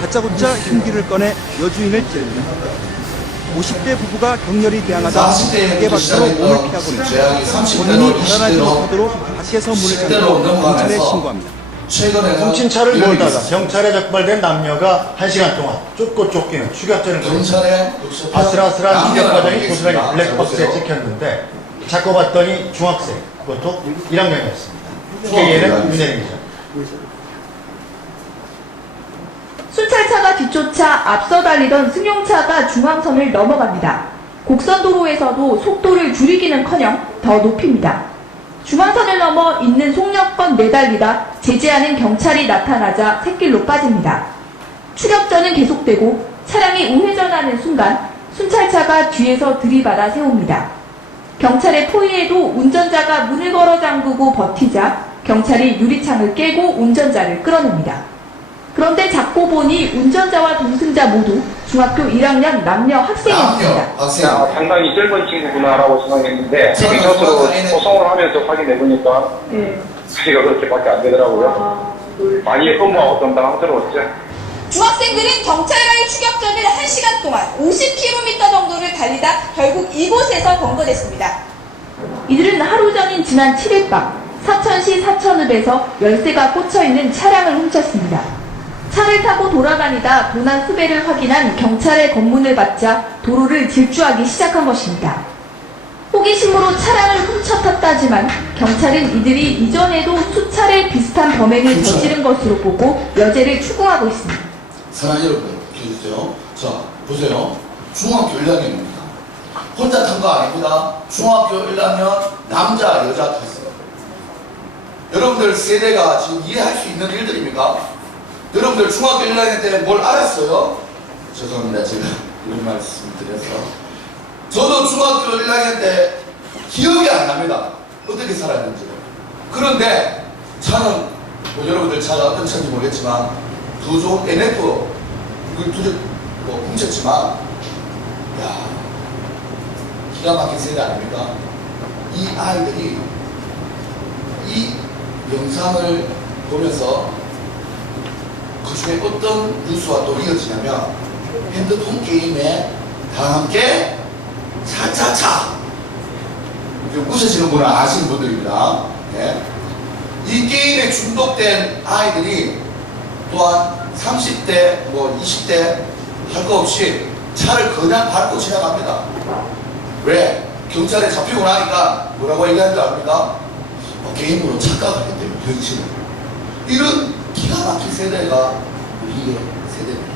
다짜고짜 흉기를 꺼내 여주인을 찌릅니다. 50대 부부가 격렬히 대항하다 가게 밖으로 몸을 피하고 있습니다. 본인이 달아나지 못하도록 밖에서 문을 잠그고 경찰에 신고합니다. 훔친 차를 몰다가 경찰에 적발된 남녀가 1시간 동안 쫓고 쫓기는 추격전을 벌였습니다. 아슬아슬한 추격 과정이 고스란히 블랙박스에 찍혔는데 잡고 봤더니 중학생, 그것도 1학년이었습니다. 추격에는 윤혜림 기자. 순찰차가 뒤쫓아 앞서 달리던 승용차가 중앙선을 넘어갑니다. 곡선도로에서도 속도를 줄이기는커녕 더 높입니다. 중앙선을 넘어 있는 속력껏 내달리다 제지하는 경찰이 나타나자 샛길로 빠집니다. 추격전은 계속되고 차량이 우회전하는 순간 순찰차가 뒤에서 들이받아 세웁니다. 경찰의 포위에도 운전자가 문을 걸어 잠그고 버티자 경찰이 유리창을 깨고 운전자를 끌어냅니다. 그런데 잡고 보니 운전자와 동승자 모두 중학교 1학년 남녀 학생이었습니다. 상당히 젊은 친구구나라고 생각했는데 스스로 소송을 하면서 확인해 보니까 자기가 그렇게밖에 안 되더라고요. 많이 허무하고 좀 당황스러웠죠. 중학생들은 경찰과의 추격 전을 1시간 동안 50km 정도를 달리다 결국 이곳에서 검거됐습니다. 이들은 하루 전인 지난 7일 밤 사천시 사천읍에서 열쇠가 꽂혀있는 차량을 훔쳤습니다. 차를 타고 돌아다니다 도난 수배를 확인한 경찰의 검문을 받자 도로를 질주하기 시작한 것입니다. 호기심으로 차량을 훔쳐 탔다지만 경찰은 이들이 이전에도 수차례 비슷한 범행을 저지른 것으로 보고 여죄를 추궁하고 있습니다. 사랑하는 여러분, 기억해주세요. 자, 보세요. 중학교 1학년입니다. 혼자 탄 거 아닙니다. 중학교 1학년 남자, 여자 탔어요. 여러분들 세대가 지금 이해할 수 있는 일들입니까? 여러분들 중학교 1학년 때 뭘 알았어요? 죄송합니다. 제가 이런 말씀 드려서. 저도 중학교 1학년 때 기억이 안 납니다. 어떻게 살았는지. 그런데 차는 뭐 여러분들 차가 어떤 차인지 모르겠지만 두 좋은 NF 이걸 두대 훔쳤지만 야 기가 막힌 세대 아닙니까? 이 아이들이 이 영상을 보면서 그 중에 어떤 뉴스와 또 이어지냐면 핸드폰 게임에 다 함께 차차차 웃으시는 분은 아시는 분들입니다. 네. 이 게임에 중독된 아이들이 또한 30대, 뭐 20대 할 거 없이 차를 그냥 밟고 지나갑니다. 왜? 경찰에 잡히고 나니까 뭐라고 얘기하는 줄 압니까? 게임으로 착각을 했대요. 현실을. 이런 기가 막힌 세대가 우리의 세대입니다.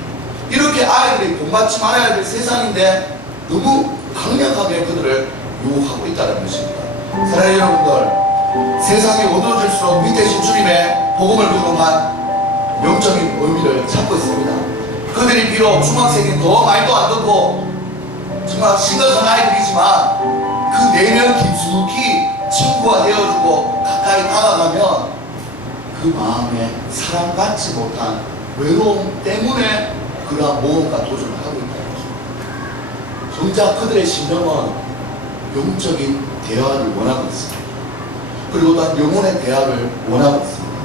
이렇게 아이들이 본받지 말아야 될 세상인데 너무 강력하게 그들을 유혹하고 있다는 것입니다. 사랑하는 여러분들, 세상이 어두워질수록 밑에 신주님의 복음을 부름한 영적인 의미를 찾고 있습니다. 그들이 비록 중학생이 더 말도 안 듣고 정말 심각한 아이들이지만 그 내면 깊숙이 친구가 되어주고 가까이 다가가면 그 마음에 사랑받지 못한 외로움 때문에 그러한 모험과 도전을 하고 있다는 것입니다. 정작 그들의 심령은 영적인 대화를 원하고 있습니다. 그리고 또한 영혼의 대화를 원하고 있습니다.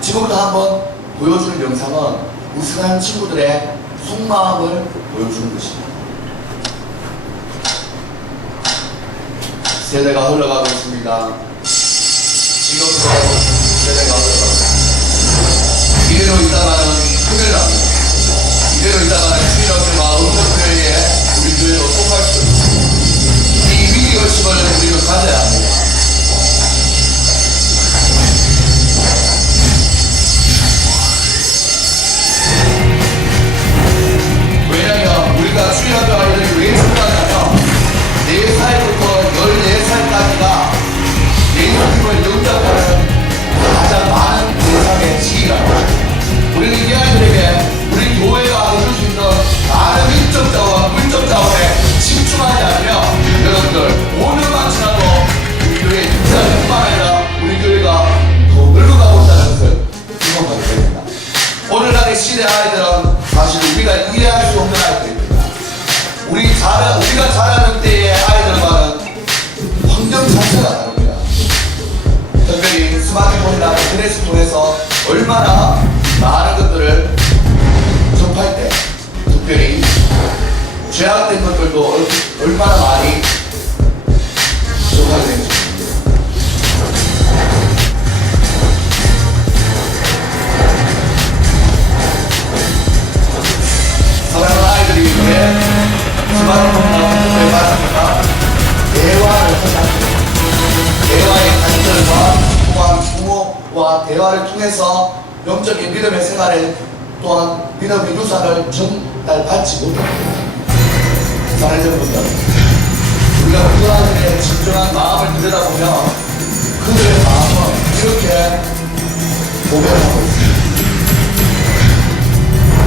지금부터 한번 보여주는 영상은 우승한 친구들의 속마음을 보여주는 것입니다. 세대가 흘러가고 있습니다. 지금부터 세대가 흘러가고 있습니다. 이대로 있다가는 큰일 납니다. 이대로 있다가는 주일학교와 응급교회에 우리 교회로 속할 수 있습니다. 이 위기의식을 우리는 가져야 합니다. 왜냐면 우리가 주일학교 아이들이 왜 중요하냐면 4살부터 14살까지가 예수님을 영접하는 가장 많은 세상의 시기랍니다. 우리는 이 아이들에게 우리 교회가 해줄 수 있는 많은 인적 자원에 집중하지 않으면 여러분들 5년만 지나도 우리 교회의 역사뿐만 아니라 우리 교회가 더 늙어가고 있다는 것을 경험하게 됩니다. 오늘날의 시대 아이들은 사실 우리가 이해할 수 없는 아이들입니다. 우리가 자라는 때의 아이들과는 환경 자체가 다릅니다. 특별히 스마트폰이나 인터넷을 통해서 얼마나 많은 것들을 접할 때, 특별히 죄악된 것들도 얼마나 많이 접하게 되는지. 사랑하는 아이들이 왜 스마트폰이나 컴퓨터에 맞습니까? 대화를 하자. 대화의 단절과 또한 부모와 대화를 통해서 영적인 믿음의 생활에 또한 믿음의 유산을 전달받지 못합니다. 사랑하는 여러분들, 우리가 그 아이들의 진정한 마음을 들여다보면 그들의 마음은 이렇게 고백하고 있습니다.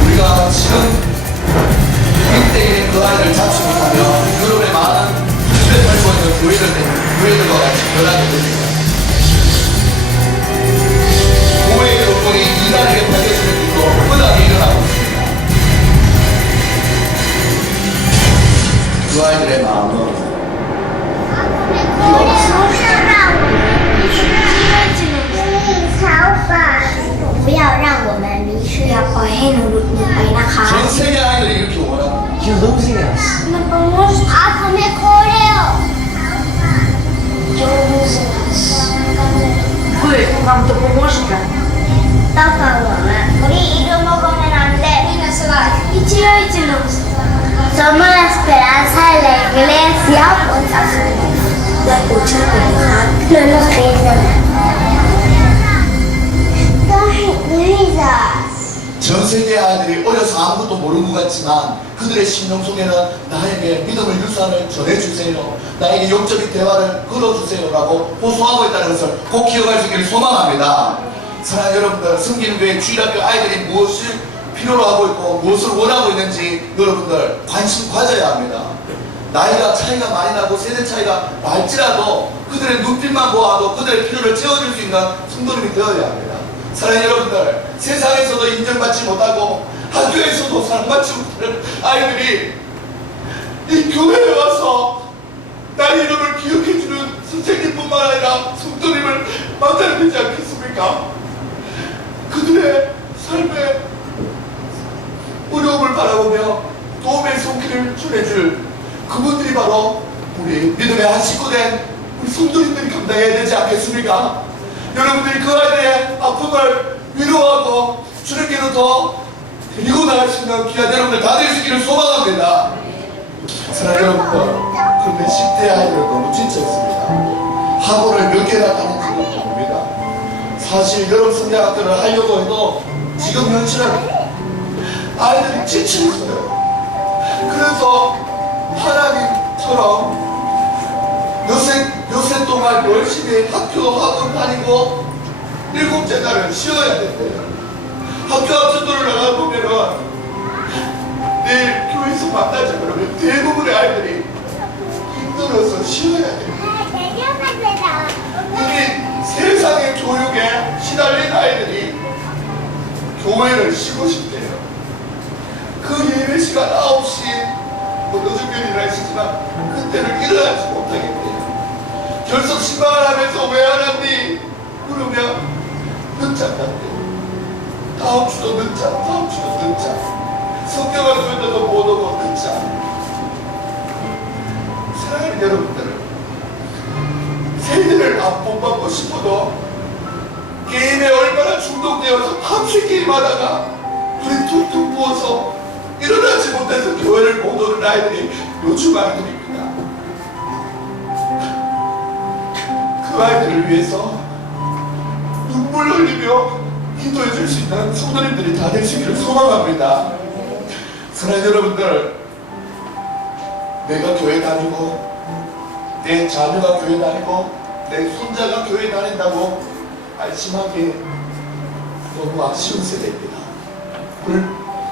우리가 지금 아이들의 마음은 不要让我们迷失，要ปล่อยให้หนูหลุดมือไปนะคะ 전 세계 아이들이 이렇게 원합니다. You're losing us. 아픔의 고래요. You're losing us. Вы нам допоможете? 到访我们우리 잃어먹으면 안 돼. Somos la esperanza de la iglesia. No nos pierdan. 전 세계 아이들이 어려서 아무것도 모르는 것 같지만 그들의 심령 속에는 나에게 믿음을 유산을 전해주세요. 나에게 영적인 대화를 걸어주세요라고 호소하고 있다는 것을 꼭 기억할 수 있기를 소망합니다. 사랑하는 여러분들, 성기는 교회 주일학교 아이들이 무엇을 필요로 하고 있고 무엇을 원하고 있는지 여러분들 관심 가져야 합니다. 나이가 차이가 많이 나고 세대 차이가 날지라도 그들의 눈빛만 보아도 그들의 필요를 채워줄 수 있는 성도님이 되어야 합니다. 사랑하는 여러분들, 세상에서도 인정받지 못하고 학교에서도 사랑받지 못하는 아이들이 이 교회에 와서 나의 이름을 기억해주는 선생님뿐만 아니라 성도님을 만나야 되지 않겠습니까? 그들의 삶의 어려움을 바라보며 도움의 손길을 전해줄 그분들이 바로 우리 믿음의 한 식구된 우리 성도님들이 감당해야 되지 않겠습니까? 여러분들이 그 아이들의 아픔을 위로하고 주님께로 더 데리고 나갈 수 있는 귀한 여러분들 다 될 수 있기를 소망합니다. 사랑하는 여러분들, 그런데 10대 아이들은 너무 지쳤습니다. 학원을 몇 개나 다니는지도 모릅니다. 사실 여러분 성대학교를 하려고 해도 지금 현실은 아이들이 지쳐 있어요. 그래서 하나님처럼 요새 동안 열심히 학교 학원 다니고 7째 달을 쉬어야 된대요. 학교 앞천도를 나가보면은 내일 교회에서 만나자 그러면 대부분의 아이들이 힘들어서 쉬어야 돼요. 이미 세상의 교육에 시달린 아이들이 교회를 쉬고 싶대요. 그 예배 시간 9시 늦은 편이라 하시지만 그때를 일어나지 못하겠대요. 결석 신방을 하면서 왜 안 왔니? 그러면 늦잠한대요. 다음 주도 늦잠, 다음 주도 늦잠. 성경을 주는데도 못 오고 늦잠. 사랑하는 여러분들, 세대를 안 본받고 싶어도 게임에 얼마나 중독되어서 밤새 게임하다가 눈이 툭툭 부어서 일어나지 못해서 교회를 못 오는 아이들이 요즘 아이들입니다. 그 아이들을 위해서 눈물 흘리며 기도해 줄 수 있는 성도님들이 다 될 수 있기를 소망합니다. 사랑하는 여러분들, 내가 교회 다니고 내 자녀가 교회 다니고 내 손자가 교회 다닌다고 안심하기 너무 아쉬운 세대입니다.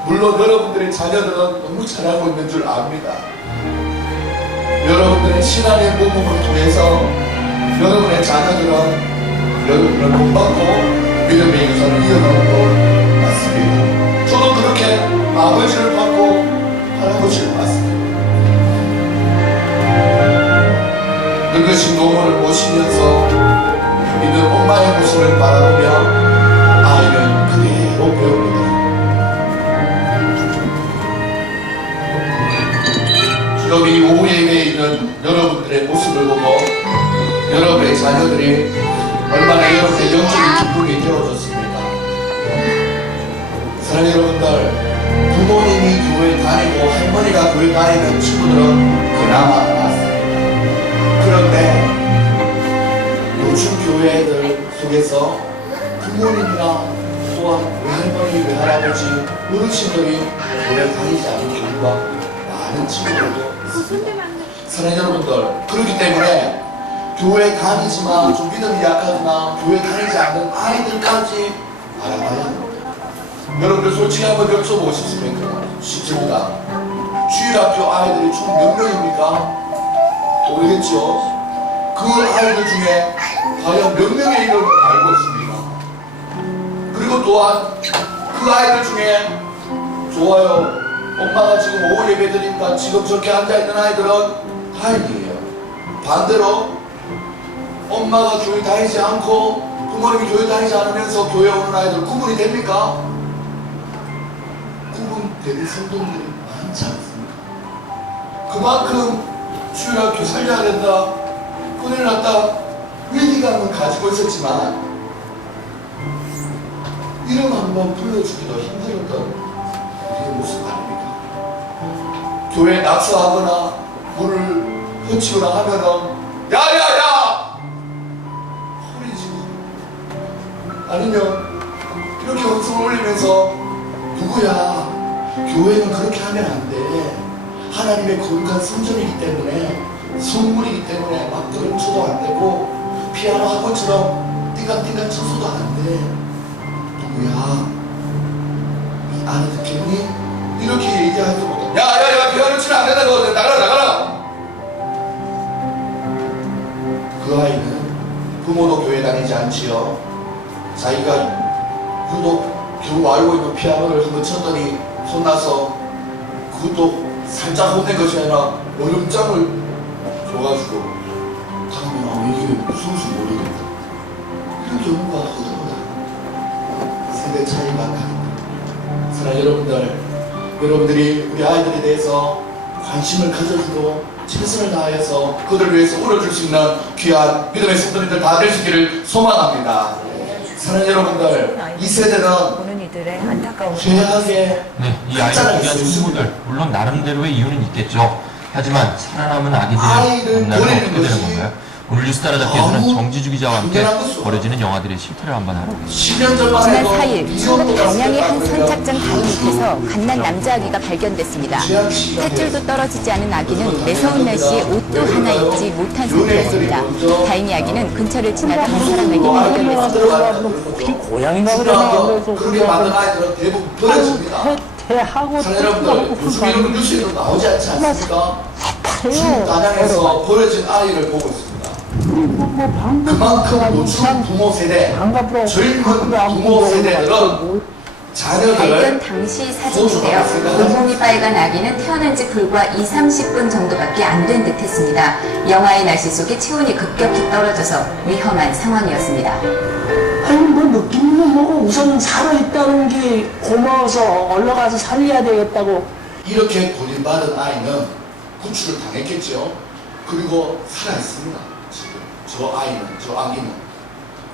물론 여러분들의 자녀들은 너무 잘하고 있는 줄 압니다. 여러분들의 신앙의 모범을 통해서 여러분의 자녀들은 여러분을 본받고 믿음의 유산을 이어가는 것 맞습니다. 저도 그렇게 아버지를 받고 할아버지를 봤습니다. 늙으신 노모를 모시면서 믿는 엄마의 모습을 바라보며 아이는 그대로 배웁니다. 여기 오후 예배에 있는 여러분들의 모습을 보고 여러분의 자녀들이 얼마나 여러분의 영적인 기쁨이 되어졌습니까? 사랑하는 여러분들, 부모님이 교회 다니고 할머니가 교회 다니는 친구들은 그나마 낫습니다. 그런데 요즘 교회들 속에서 부모님이나 또한 외할머니, 외할아버지, 어르신들이 교회 다니지 않는 경우가 많은 친구들도 있습니다. 사랑하는 여러분들, 그렇기 때문에 교회 다니지만 좀 믿음이 약하거나 교회 다니지 않는 아이들까지 알아봐야 합니다. 여러분들 솔직히 한번 여쭤보고 싶습니까? 쉽습니다. 주일학교 아이들이 총 몇 명입니까? 모르겠죠? 그 아이들 중에 과연 몇 명의 이름을 알고 있습니까? 그리고 또한 그 아이들 중에 좋아요, 엄마가 지금 오후 예배 드리니까 지금 저렇게 앉아있는 아이들은 다행이에요. 반대로 엄마가 교회 다니지 않고 부모님이 교회 다니지 않으면서 교회 오는 아이들 구분이 됩니까? 구분되는 성도들이 많지 않습니다. 그만큼 주일학교 살려야 된다, 큰일 났다, 위기감은 가지고 있었지만 이름 한번 불러주기도 힘들었던 우리의 모습 아닙니까? 교회 낙서하거나 물을 훔치거나 하면은 야야야! 소리지고, 아니면 이렇게 음성을 올리면서 누구야, 교회는 그렇게 하면 안 돼, 하나님의 거룩한 성전이기 때문에, 성물이기 때문에 막 드럼쳐도 안 되고 피아노 학원처럼 띵강띵강 쳐서도 안 돼. 누구야, 이 아는 기분이 이렇게 얘기할 때보다 야야야, 피아노 치면 안 된다고, 나가라. 그 아이는 부모도 교회 다니지 않지요. 자기가 유독 겨우 알고 있는 피아노를 한번 쳤더니 혼나서 그것도 살짝 혼낸 것이 아니라 얼음장을 줘가지고 다음에 이게 무서워서 모르겠다, 이런 경우가 허다하다. 세대 차이가 납니다. 사랑하는 여러분들이 우리 아이들에 대해서 관심을 가져주고 최선을 다해서 그들을 위해서 울어줄 수 있는 귀한 믿음의 성도님들 다 되시기를 소망합니다. 사랑하는 여러분들, 이 세대는 보는 이들의 안타까운 죄악의 이 아이를 포기한 친구들, 물론 나름대로의 이유는 있겠죠. 하지만 살아남은 아기들을 만나러 어떻게 되는 건가요? 오늘 뉴스타라 잡기에서는 정지주 기자와 함께 버려지는 영화들의 실태를 한번 알아보겠습니다. 지난 4일 충북 단양의 한 선착장 바위 밑에서 갓난 남자 아기가 발견됐습니다. 탯줄도 떨어지지 않은 아기는 매서운 날씨에 옷도 하나 입지 못한 상태였습니다. 다행히 아기는 근처를 지나다 한 사람에게 발견됐습니다. 고양이가 그래서 그렇게 만든 아이들은 대부분 버려집니다. 하고 여러분들, 요즘 이런 뉴스에도 나오지 않지 않습니까? 충북 단양에서 버려진 아이를 보고 있습니다. 그만큼 노출한 부모 세대, 젊은 부모 세대들은 자녀들을 발견 당시 사진인데요. 온몸이 빨간 아기는 태어난 지 불과 20-30분 정도밖에 안 된 듯 했습니다. 영하의 날씨 속에 체온이 급격히 떨어져서 위험한 상황이었습니다. 아니 뭐 느낌은 뭐고 우선 살아있다는 게 고마워서 얼른 가서 살려야 되겠다고. 이렇게 버림받은 아이는 구출을 당했겠죠. 그리고 살아있습니다. 지금 저 아이는, 저 아기는.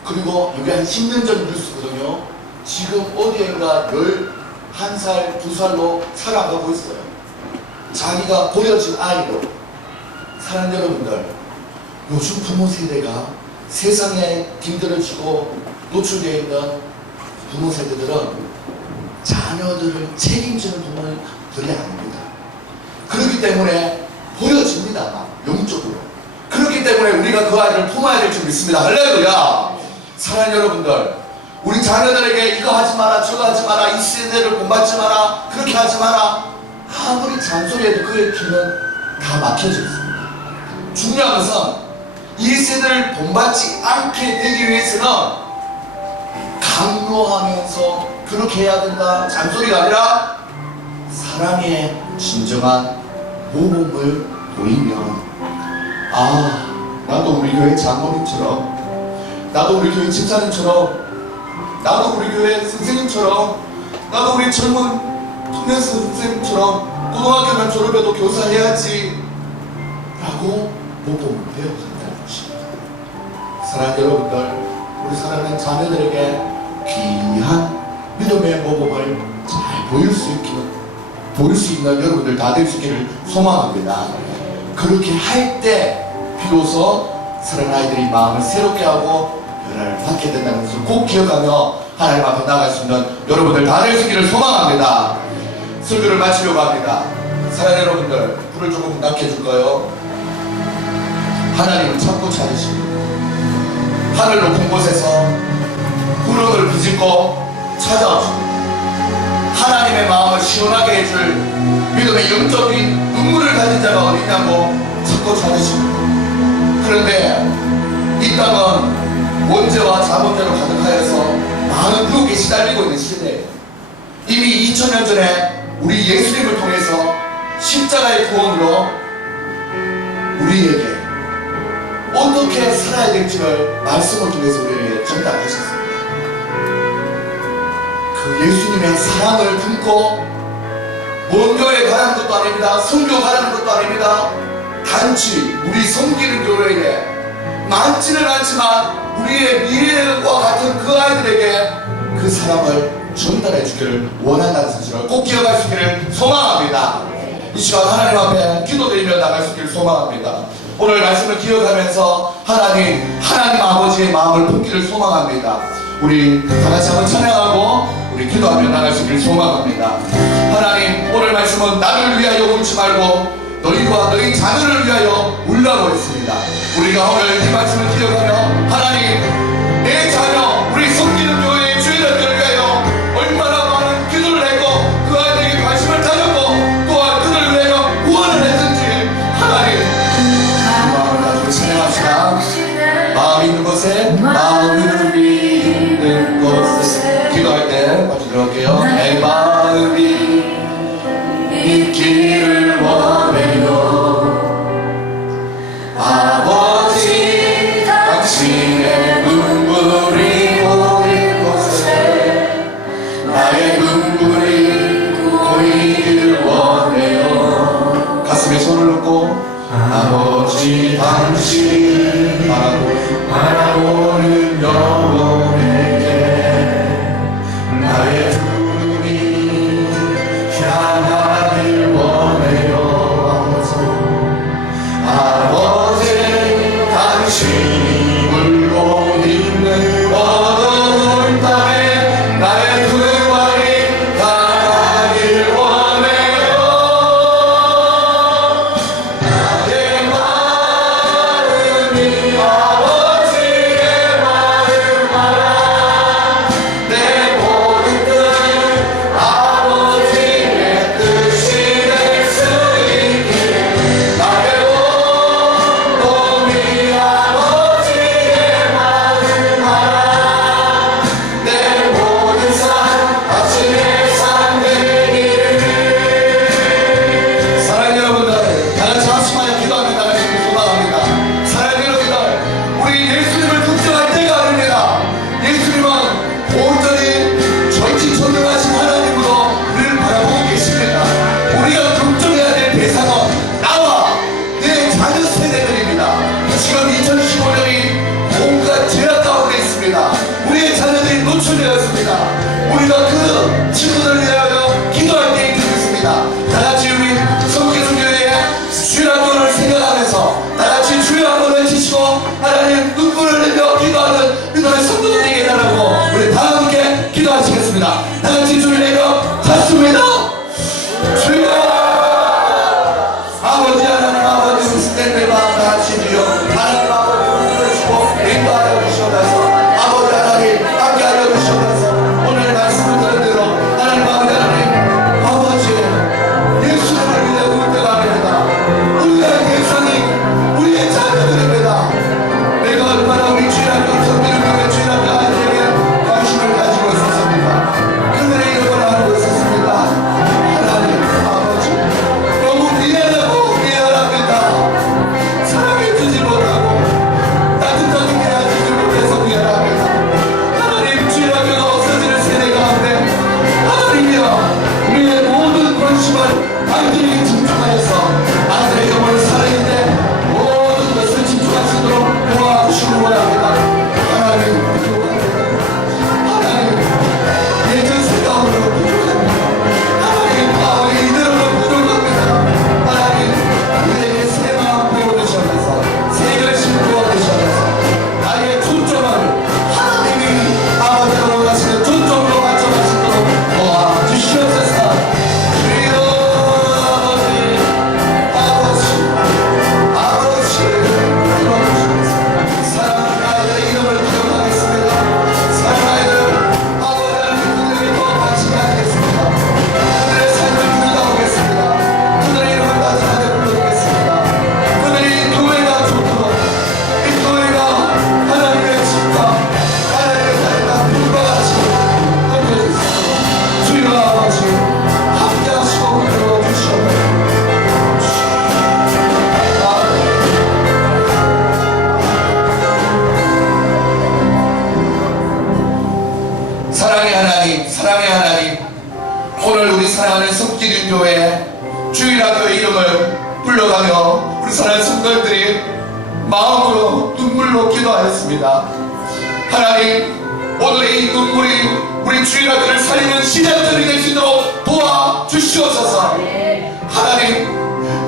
그리고 이게 한 10년 전 뉴스거든요. 지금 어디엔가 11살, 2살로 살아가고 있어요. 자기가 버려진 아이로. 사랑하는 여러분들, 요즘 부모 세대가 세상에 힘들어지고 노출되어 있는 부모 세대들은 자녀들을 책임지는 부모들이 아닙니다. 그렇기 때문에 버려집니다. 영적으로. 그렇기 때문에 우리가 그 아이를 품어야 될 줄 믿습니다. 할렐루야. 사랑하는 여러분들, 우리 자녀들에게 이거 하지 마라, 저거 하지 마라, 이 세대를 본받지 마라, 그렇게 하지 마라, 아무리 잔소리해도 그의 귀는 다 막혀져 있습니다. 중요한 것은 이 세대를 본받지 않게 되기 위해서는 강요하면서 그렇게 해야 된다, 잔소리가 아니라 사랑의 진정한 모범을 보이면, 아, 나도 우리 교회 장로님처럼, 나도 우리 교회 집사님처럼, 나도 우리 교회 선생님처럼, 나도 우리 젊은 청년 선생님처럼 고등학교만 졸업해도 교사해야지 라고 모범을 배워간다는 것입니다. 사랑하는 여러분들, 우리 사랑하는 자녀들에게 귀한 믿음의 모범을 잘 보일 수 있는 여러분들 다 될 수 있기를 소망합니다. 그렇게 할 때 비로소 사랑하는 아이들이 마음을 새롭게 하고 변화를 받게 된다는 것을 꼭 기억하며 하나님 앞에 나아갈 수 있는 여러분들 다 될 수 있기를 소망합니다. 설교를 마치려고 합니다. 사랑하는 여러분들, 불을 조금 낮게 해줄까요? 하나님을 찾고 찾으시고 하늘 높은 곳에서 구름을 비집고 찾아오시고 하나님의 마음을 시원하게 해줄 믿음의 영적인 눈물을 가진 자가 어디 있냐고 찾고 찾으시고, 그런데 이 땅은 원죄와 자본죄로 가득하여서 많은 유혹에 시달리고 있는 시대예요. 이미 2000년 전에 우리 예수님을 통해서 십자가의 구원으로 우리에게 어떻게 살아야 될지를 말씀을 통해서 우리에게 전달하셨습니다. 그 예수님의 사랑을 품고 먼 교회 가라는 것도 아닙니다. 선교 가라는 것도 아닙니다. 단지 우리 섬기는 교회에 많지는 않지만 우리의 미래와 같은 그 아이들에게 그 사랑을 전달해 주기를 원한다는 사실을 꼭 기억할 수 있기를 소망합니다. 이 시간 하나님 앞에 기도드리며 나갈 수 있기를 소망합니다. 오늘 말씀을 기억하면서 하나님 아버지의 마음을 품기를 소망합니다. 우리 다 같이 한번 찬양하고 우리 기도하며 나갈 수 있기를 소망합니다. 하나님, 오늘 말씀은 나를 위하여 울지 말고 너희와 너희 자녀를 위하여 울라고 했습니다. 우리가 오늘 이 말씀을 기억하며 하나님, 내 자녀, 우리 섬기는 교회의 주인들을 위하여 얼마나 많은 기도를 했고 그 아이들에게 관심을 가졌고 또한 그들을 위하여 구원을 했는지 하나님 그 마음을 가지고 찬양합시다. 마음 있는 곳에 마음을 있는 곳에 기도할 때 같이 들어갈게요. 내 마음이 있기를 원해요. 아버지 당신의 눈물이 고인 곳에 나의 눈물이 고이길 원해요. 가슴에 손을 얹고 아버지 당신 바라보는 영혼에게 나의 눈이 향하길 원해요. 아버지 당신이 울고 있는 어두운 밤에 나의 두 발이 가길 원해요. 나의 마음이 아버지의 마음 알아. 내 모든 뜻 아버지의 뜻이 될 수 있기를 나의 온몸이 아버지의 마음 알아. 내 모든 삶 당신의 삶 되기를. 사랑하는 여러분들, 다 같이 합심하여 기도하며 나갈 수 있기를 소망합니다. 사랑하는 여러분들, 우리 예수님을 걱정할 때가 아닙니다. 예수님은 온전히 전지전능하신 하나님으로 우리를 바라보고 계십니다. 우리가 걱정해야 될 대상은 나와 내 자녀 세대들입니다. 지금 2015년이 온갖 죄악 가운데 있습니다. 우리의 자녀들이 노출되었습니다. 우리가 그 친구들을 위하여 기도할 때에 있습니다. 다같이 우리 섬기는 교회의 주일 한번을 생각하면서 다같이 주일 한번을 외치시고 하나님 눈물을 흘려 기도하는 믿음의 성도들 되게 해달라고 우리 다 함께 기도하시겠습니다. 다같이 주일 내려 찾습니다. 주여 아버지 하나님 아버지 무슨 마음 다같이 주여 하나님 아버지 불러주시고 인도하여 주시옵소서. 아버지 하나님 함께하여 주시옵소서. 오늘 말씀을 들은 대로 하나님 아버지 하나님 아버지 예수님을 위해 울 때가 아닙니다. 우리의 대상이 우리의 자녀들입니다. 내가 얼마나 우리 주일학교 성기를 교회 주일학교 아이들에게 관심을 가지고 있었습니까? 그들의 이름을 알고 있었습니다. 주일학교의 이름을 불러가며 우리 사랑하는 성도들이 마음으로 눈물로 기도하였습니다. 하나님, 오늘의 이 눈물이 우리 주일학교를 살리는 시작점이 될 수 있도록 도와주시옵소서. 하나님,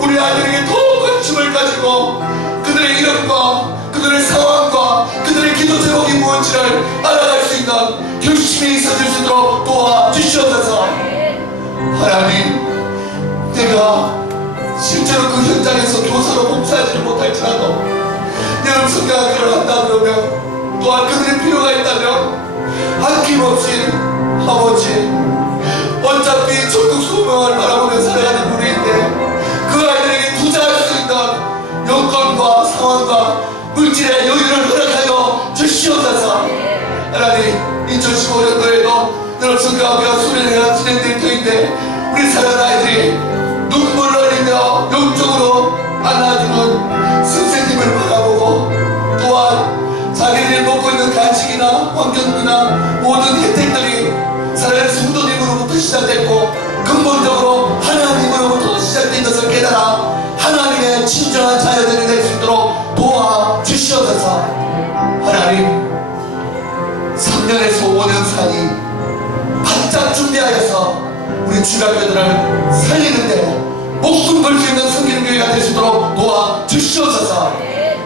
우리 아이들에게 더 관심을 가지고 그들의 이름과 그들의 상황과 그들의 기도 제목이 무엇인지를 알아갈 수 있는 결심이 있어질 수 있도록 도와주시옵소서. 하나님, 내가 실제로 그 현장에서 교사로 봉사하지를 못할지라도 여러분 성경학교를 한다 그러면 또한 그들의 필요가 있다면 아낌없이 아버지, 어차피 전국 소명을 바라보며 살아가는 우리인데 그 아이들에게 투자할 수 있는 여건과 상황과 물질의 여유를 허락하여 주시옵소서. 하나님, 2015년도에도 여러분 성경학교가 수련회가 진행될 터인데 우리 사랑하는 아이들이 눈물을 흘리며 영적으로 안아주는 선생님을 바라보고 또한 자기들이 먹고 있는 간식이나 환경이나 모든 혜택들이 사랑하는 성도님으로부터 시작됐고 근본적으로 하나님으로부터 시작된 것을 깨달아 하나님의 진정한 자녀들이 될 수 있도록 도와주시옵소서. 하나님, 3년에서 5년 사이 바짝 준비하여서 우리 주일학교들을 살리는데 목숨 걸 수 있는 성경교회가 될 수 있도록 도와주시옵소서.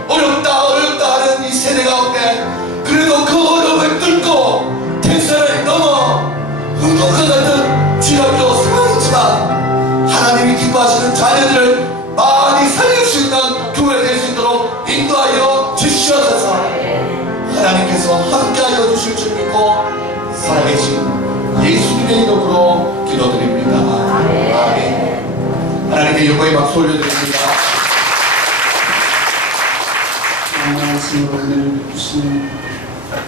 어렵다 하는 이 세대 가운데 그래도 그 어려움을 뚫고 대선을 넘어 흥국과 같은 주일학교 상황이지만 하나님이 기뻐하시는 자녀들을 많이 살릴 수 있는 교회가 될 수 있도록 인도하여 주시옵소서. 하나님께서 함께하여 주실 줄 믿고 살아계신 예수님의 이름으로 기도드립니다. 아멘. 하나님께 영광의 박수 올려드립니다. 말씀으로 은혜를 주시는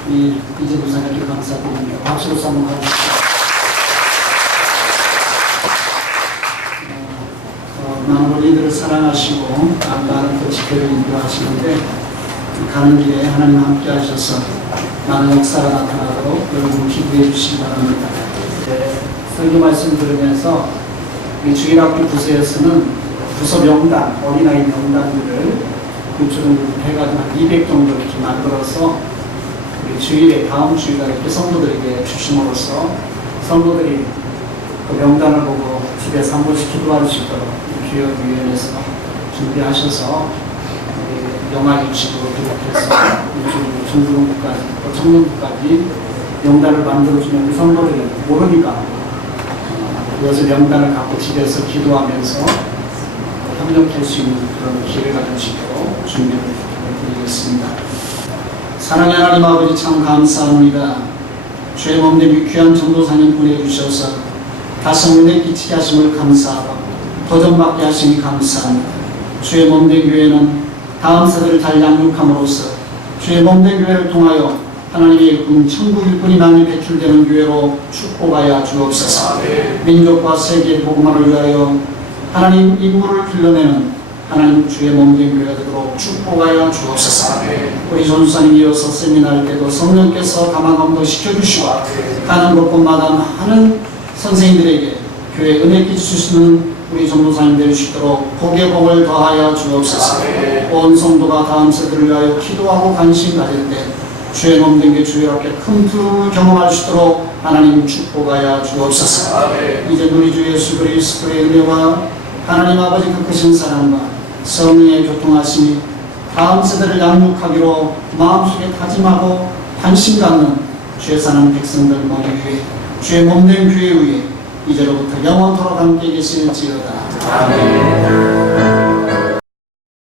이 이재 부사님께 감사드립니다. 박수로 한번 가주시죠. 많은 우리들을 사랑하시고 많은 그 집회를 인도하시는데 가는 길에 하나님 함께 하셔서 많은 역사가 나타나도록 여러분 기도해 주시기 바랍니다. 설교 말씀 들으면서 우리 주일학교 부서에서는 부서 명단, 어린아이 명단들을 구축을 해가지고 한 200 정도 이렇게 만들어서 우리 주일에 다음 주일날 이렇게 성도들에게 주심으로써 성도들이 그 명단을 보고 집에서 한 번씩 기도할 수 있도록 교육위원회에서 준비하셔서 영아 유치부로 비롯해서 중등부까지 또 청년부까지 명단을 만들어주면 우리 성도들이 모르니까 그것을 명단을 갖고 집에서 기도하면서 협력할 수 있는 그런 기회가 될 수 있도록 준비를 드리겠습니다. 사랑의 하나님 아버지 참 감사합니다. 주의 몸된 유쾌한 전도사님 보내주셔서 가슴을 끼치게 하심을 감사하고 도전받게 하시니 감사합니다. 주의 몸된 교회는 다음 세대를 잘 양육함으로써 주의 몸된 교회를 통하여 하나님의 일꾼 천국 일꾼이 많이 배출되는 교회로 축복하여 주옵소서. 민족과 세계의 복음화를 위하여 하나님 인물을 길러내는 하나님 주의 몸된 교회가 되도록 축복하여 주옵소서. 우리 전수사님 이어서 세미나할 때도 성령께서 가망감도 시켜주시고 가는 곳곳마다 많은 선생님들에게 교회 은혜 끼치시는 우리 전도사님 될 수 있도록 복의 복을 더하여 주옵소서. 온 성도가 다음 세대를 위하여 기도하고 관심 가질 때 주의 몸된 게 주의롭게 큰 부름을 경험할 수 있도록 하나님 축복하여 주옵소서. 이제 우리 주 예수 그리스도의 은혜와 하나님 아버지 그 크신 사랑과 성령의 교통하심이 다음 세대를 양육하기로 마음속에 다짐하고 관심 갖는 주의 사는 백성들 모두 위에 주의 몸된 교회 위에 이제로부터 영원토록 함께 계실지어다. 아멘.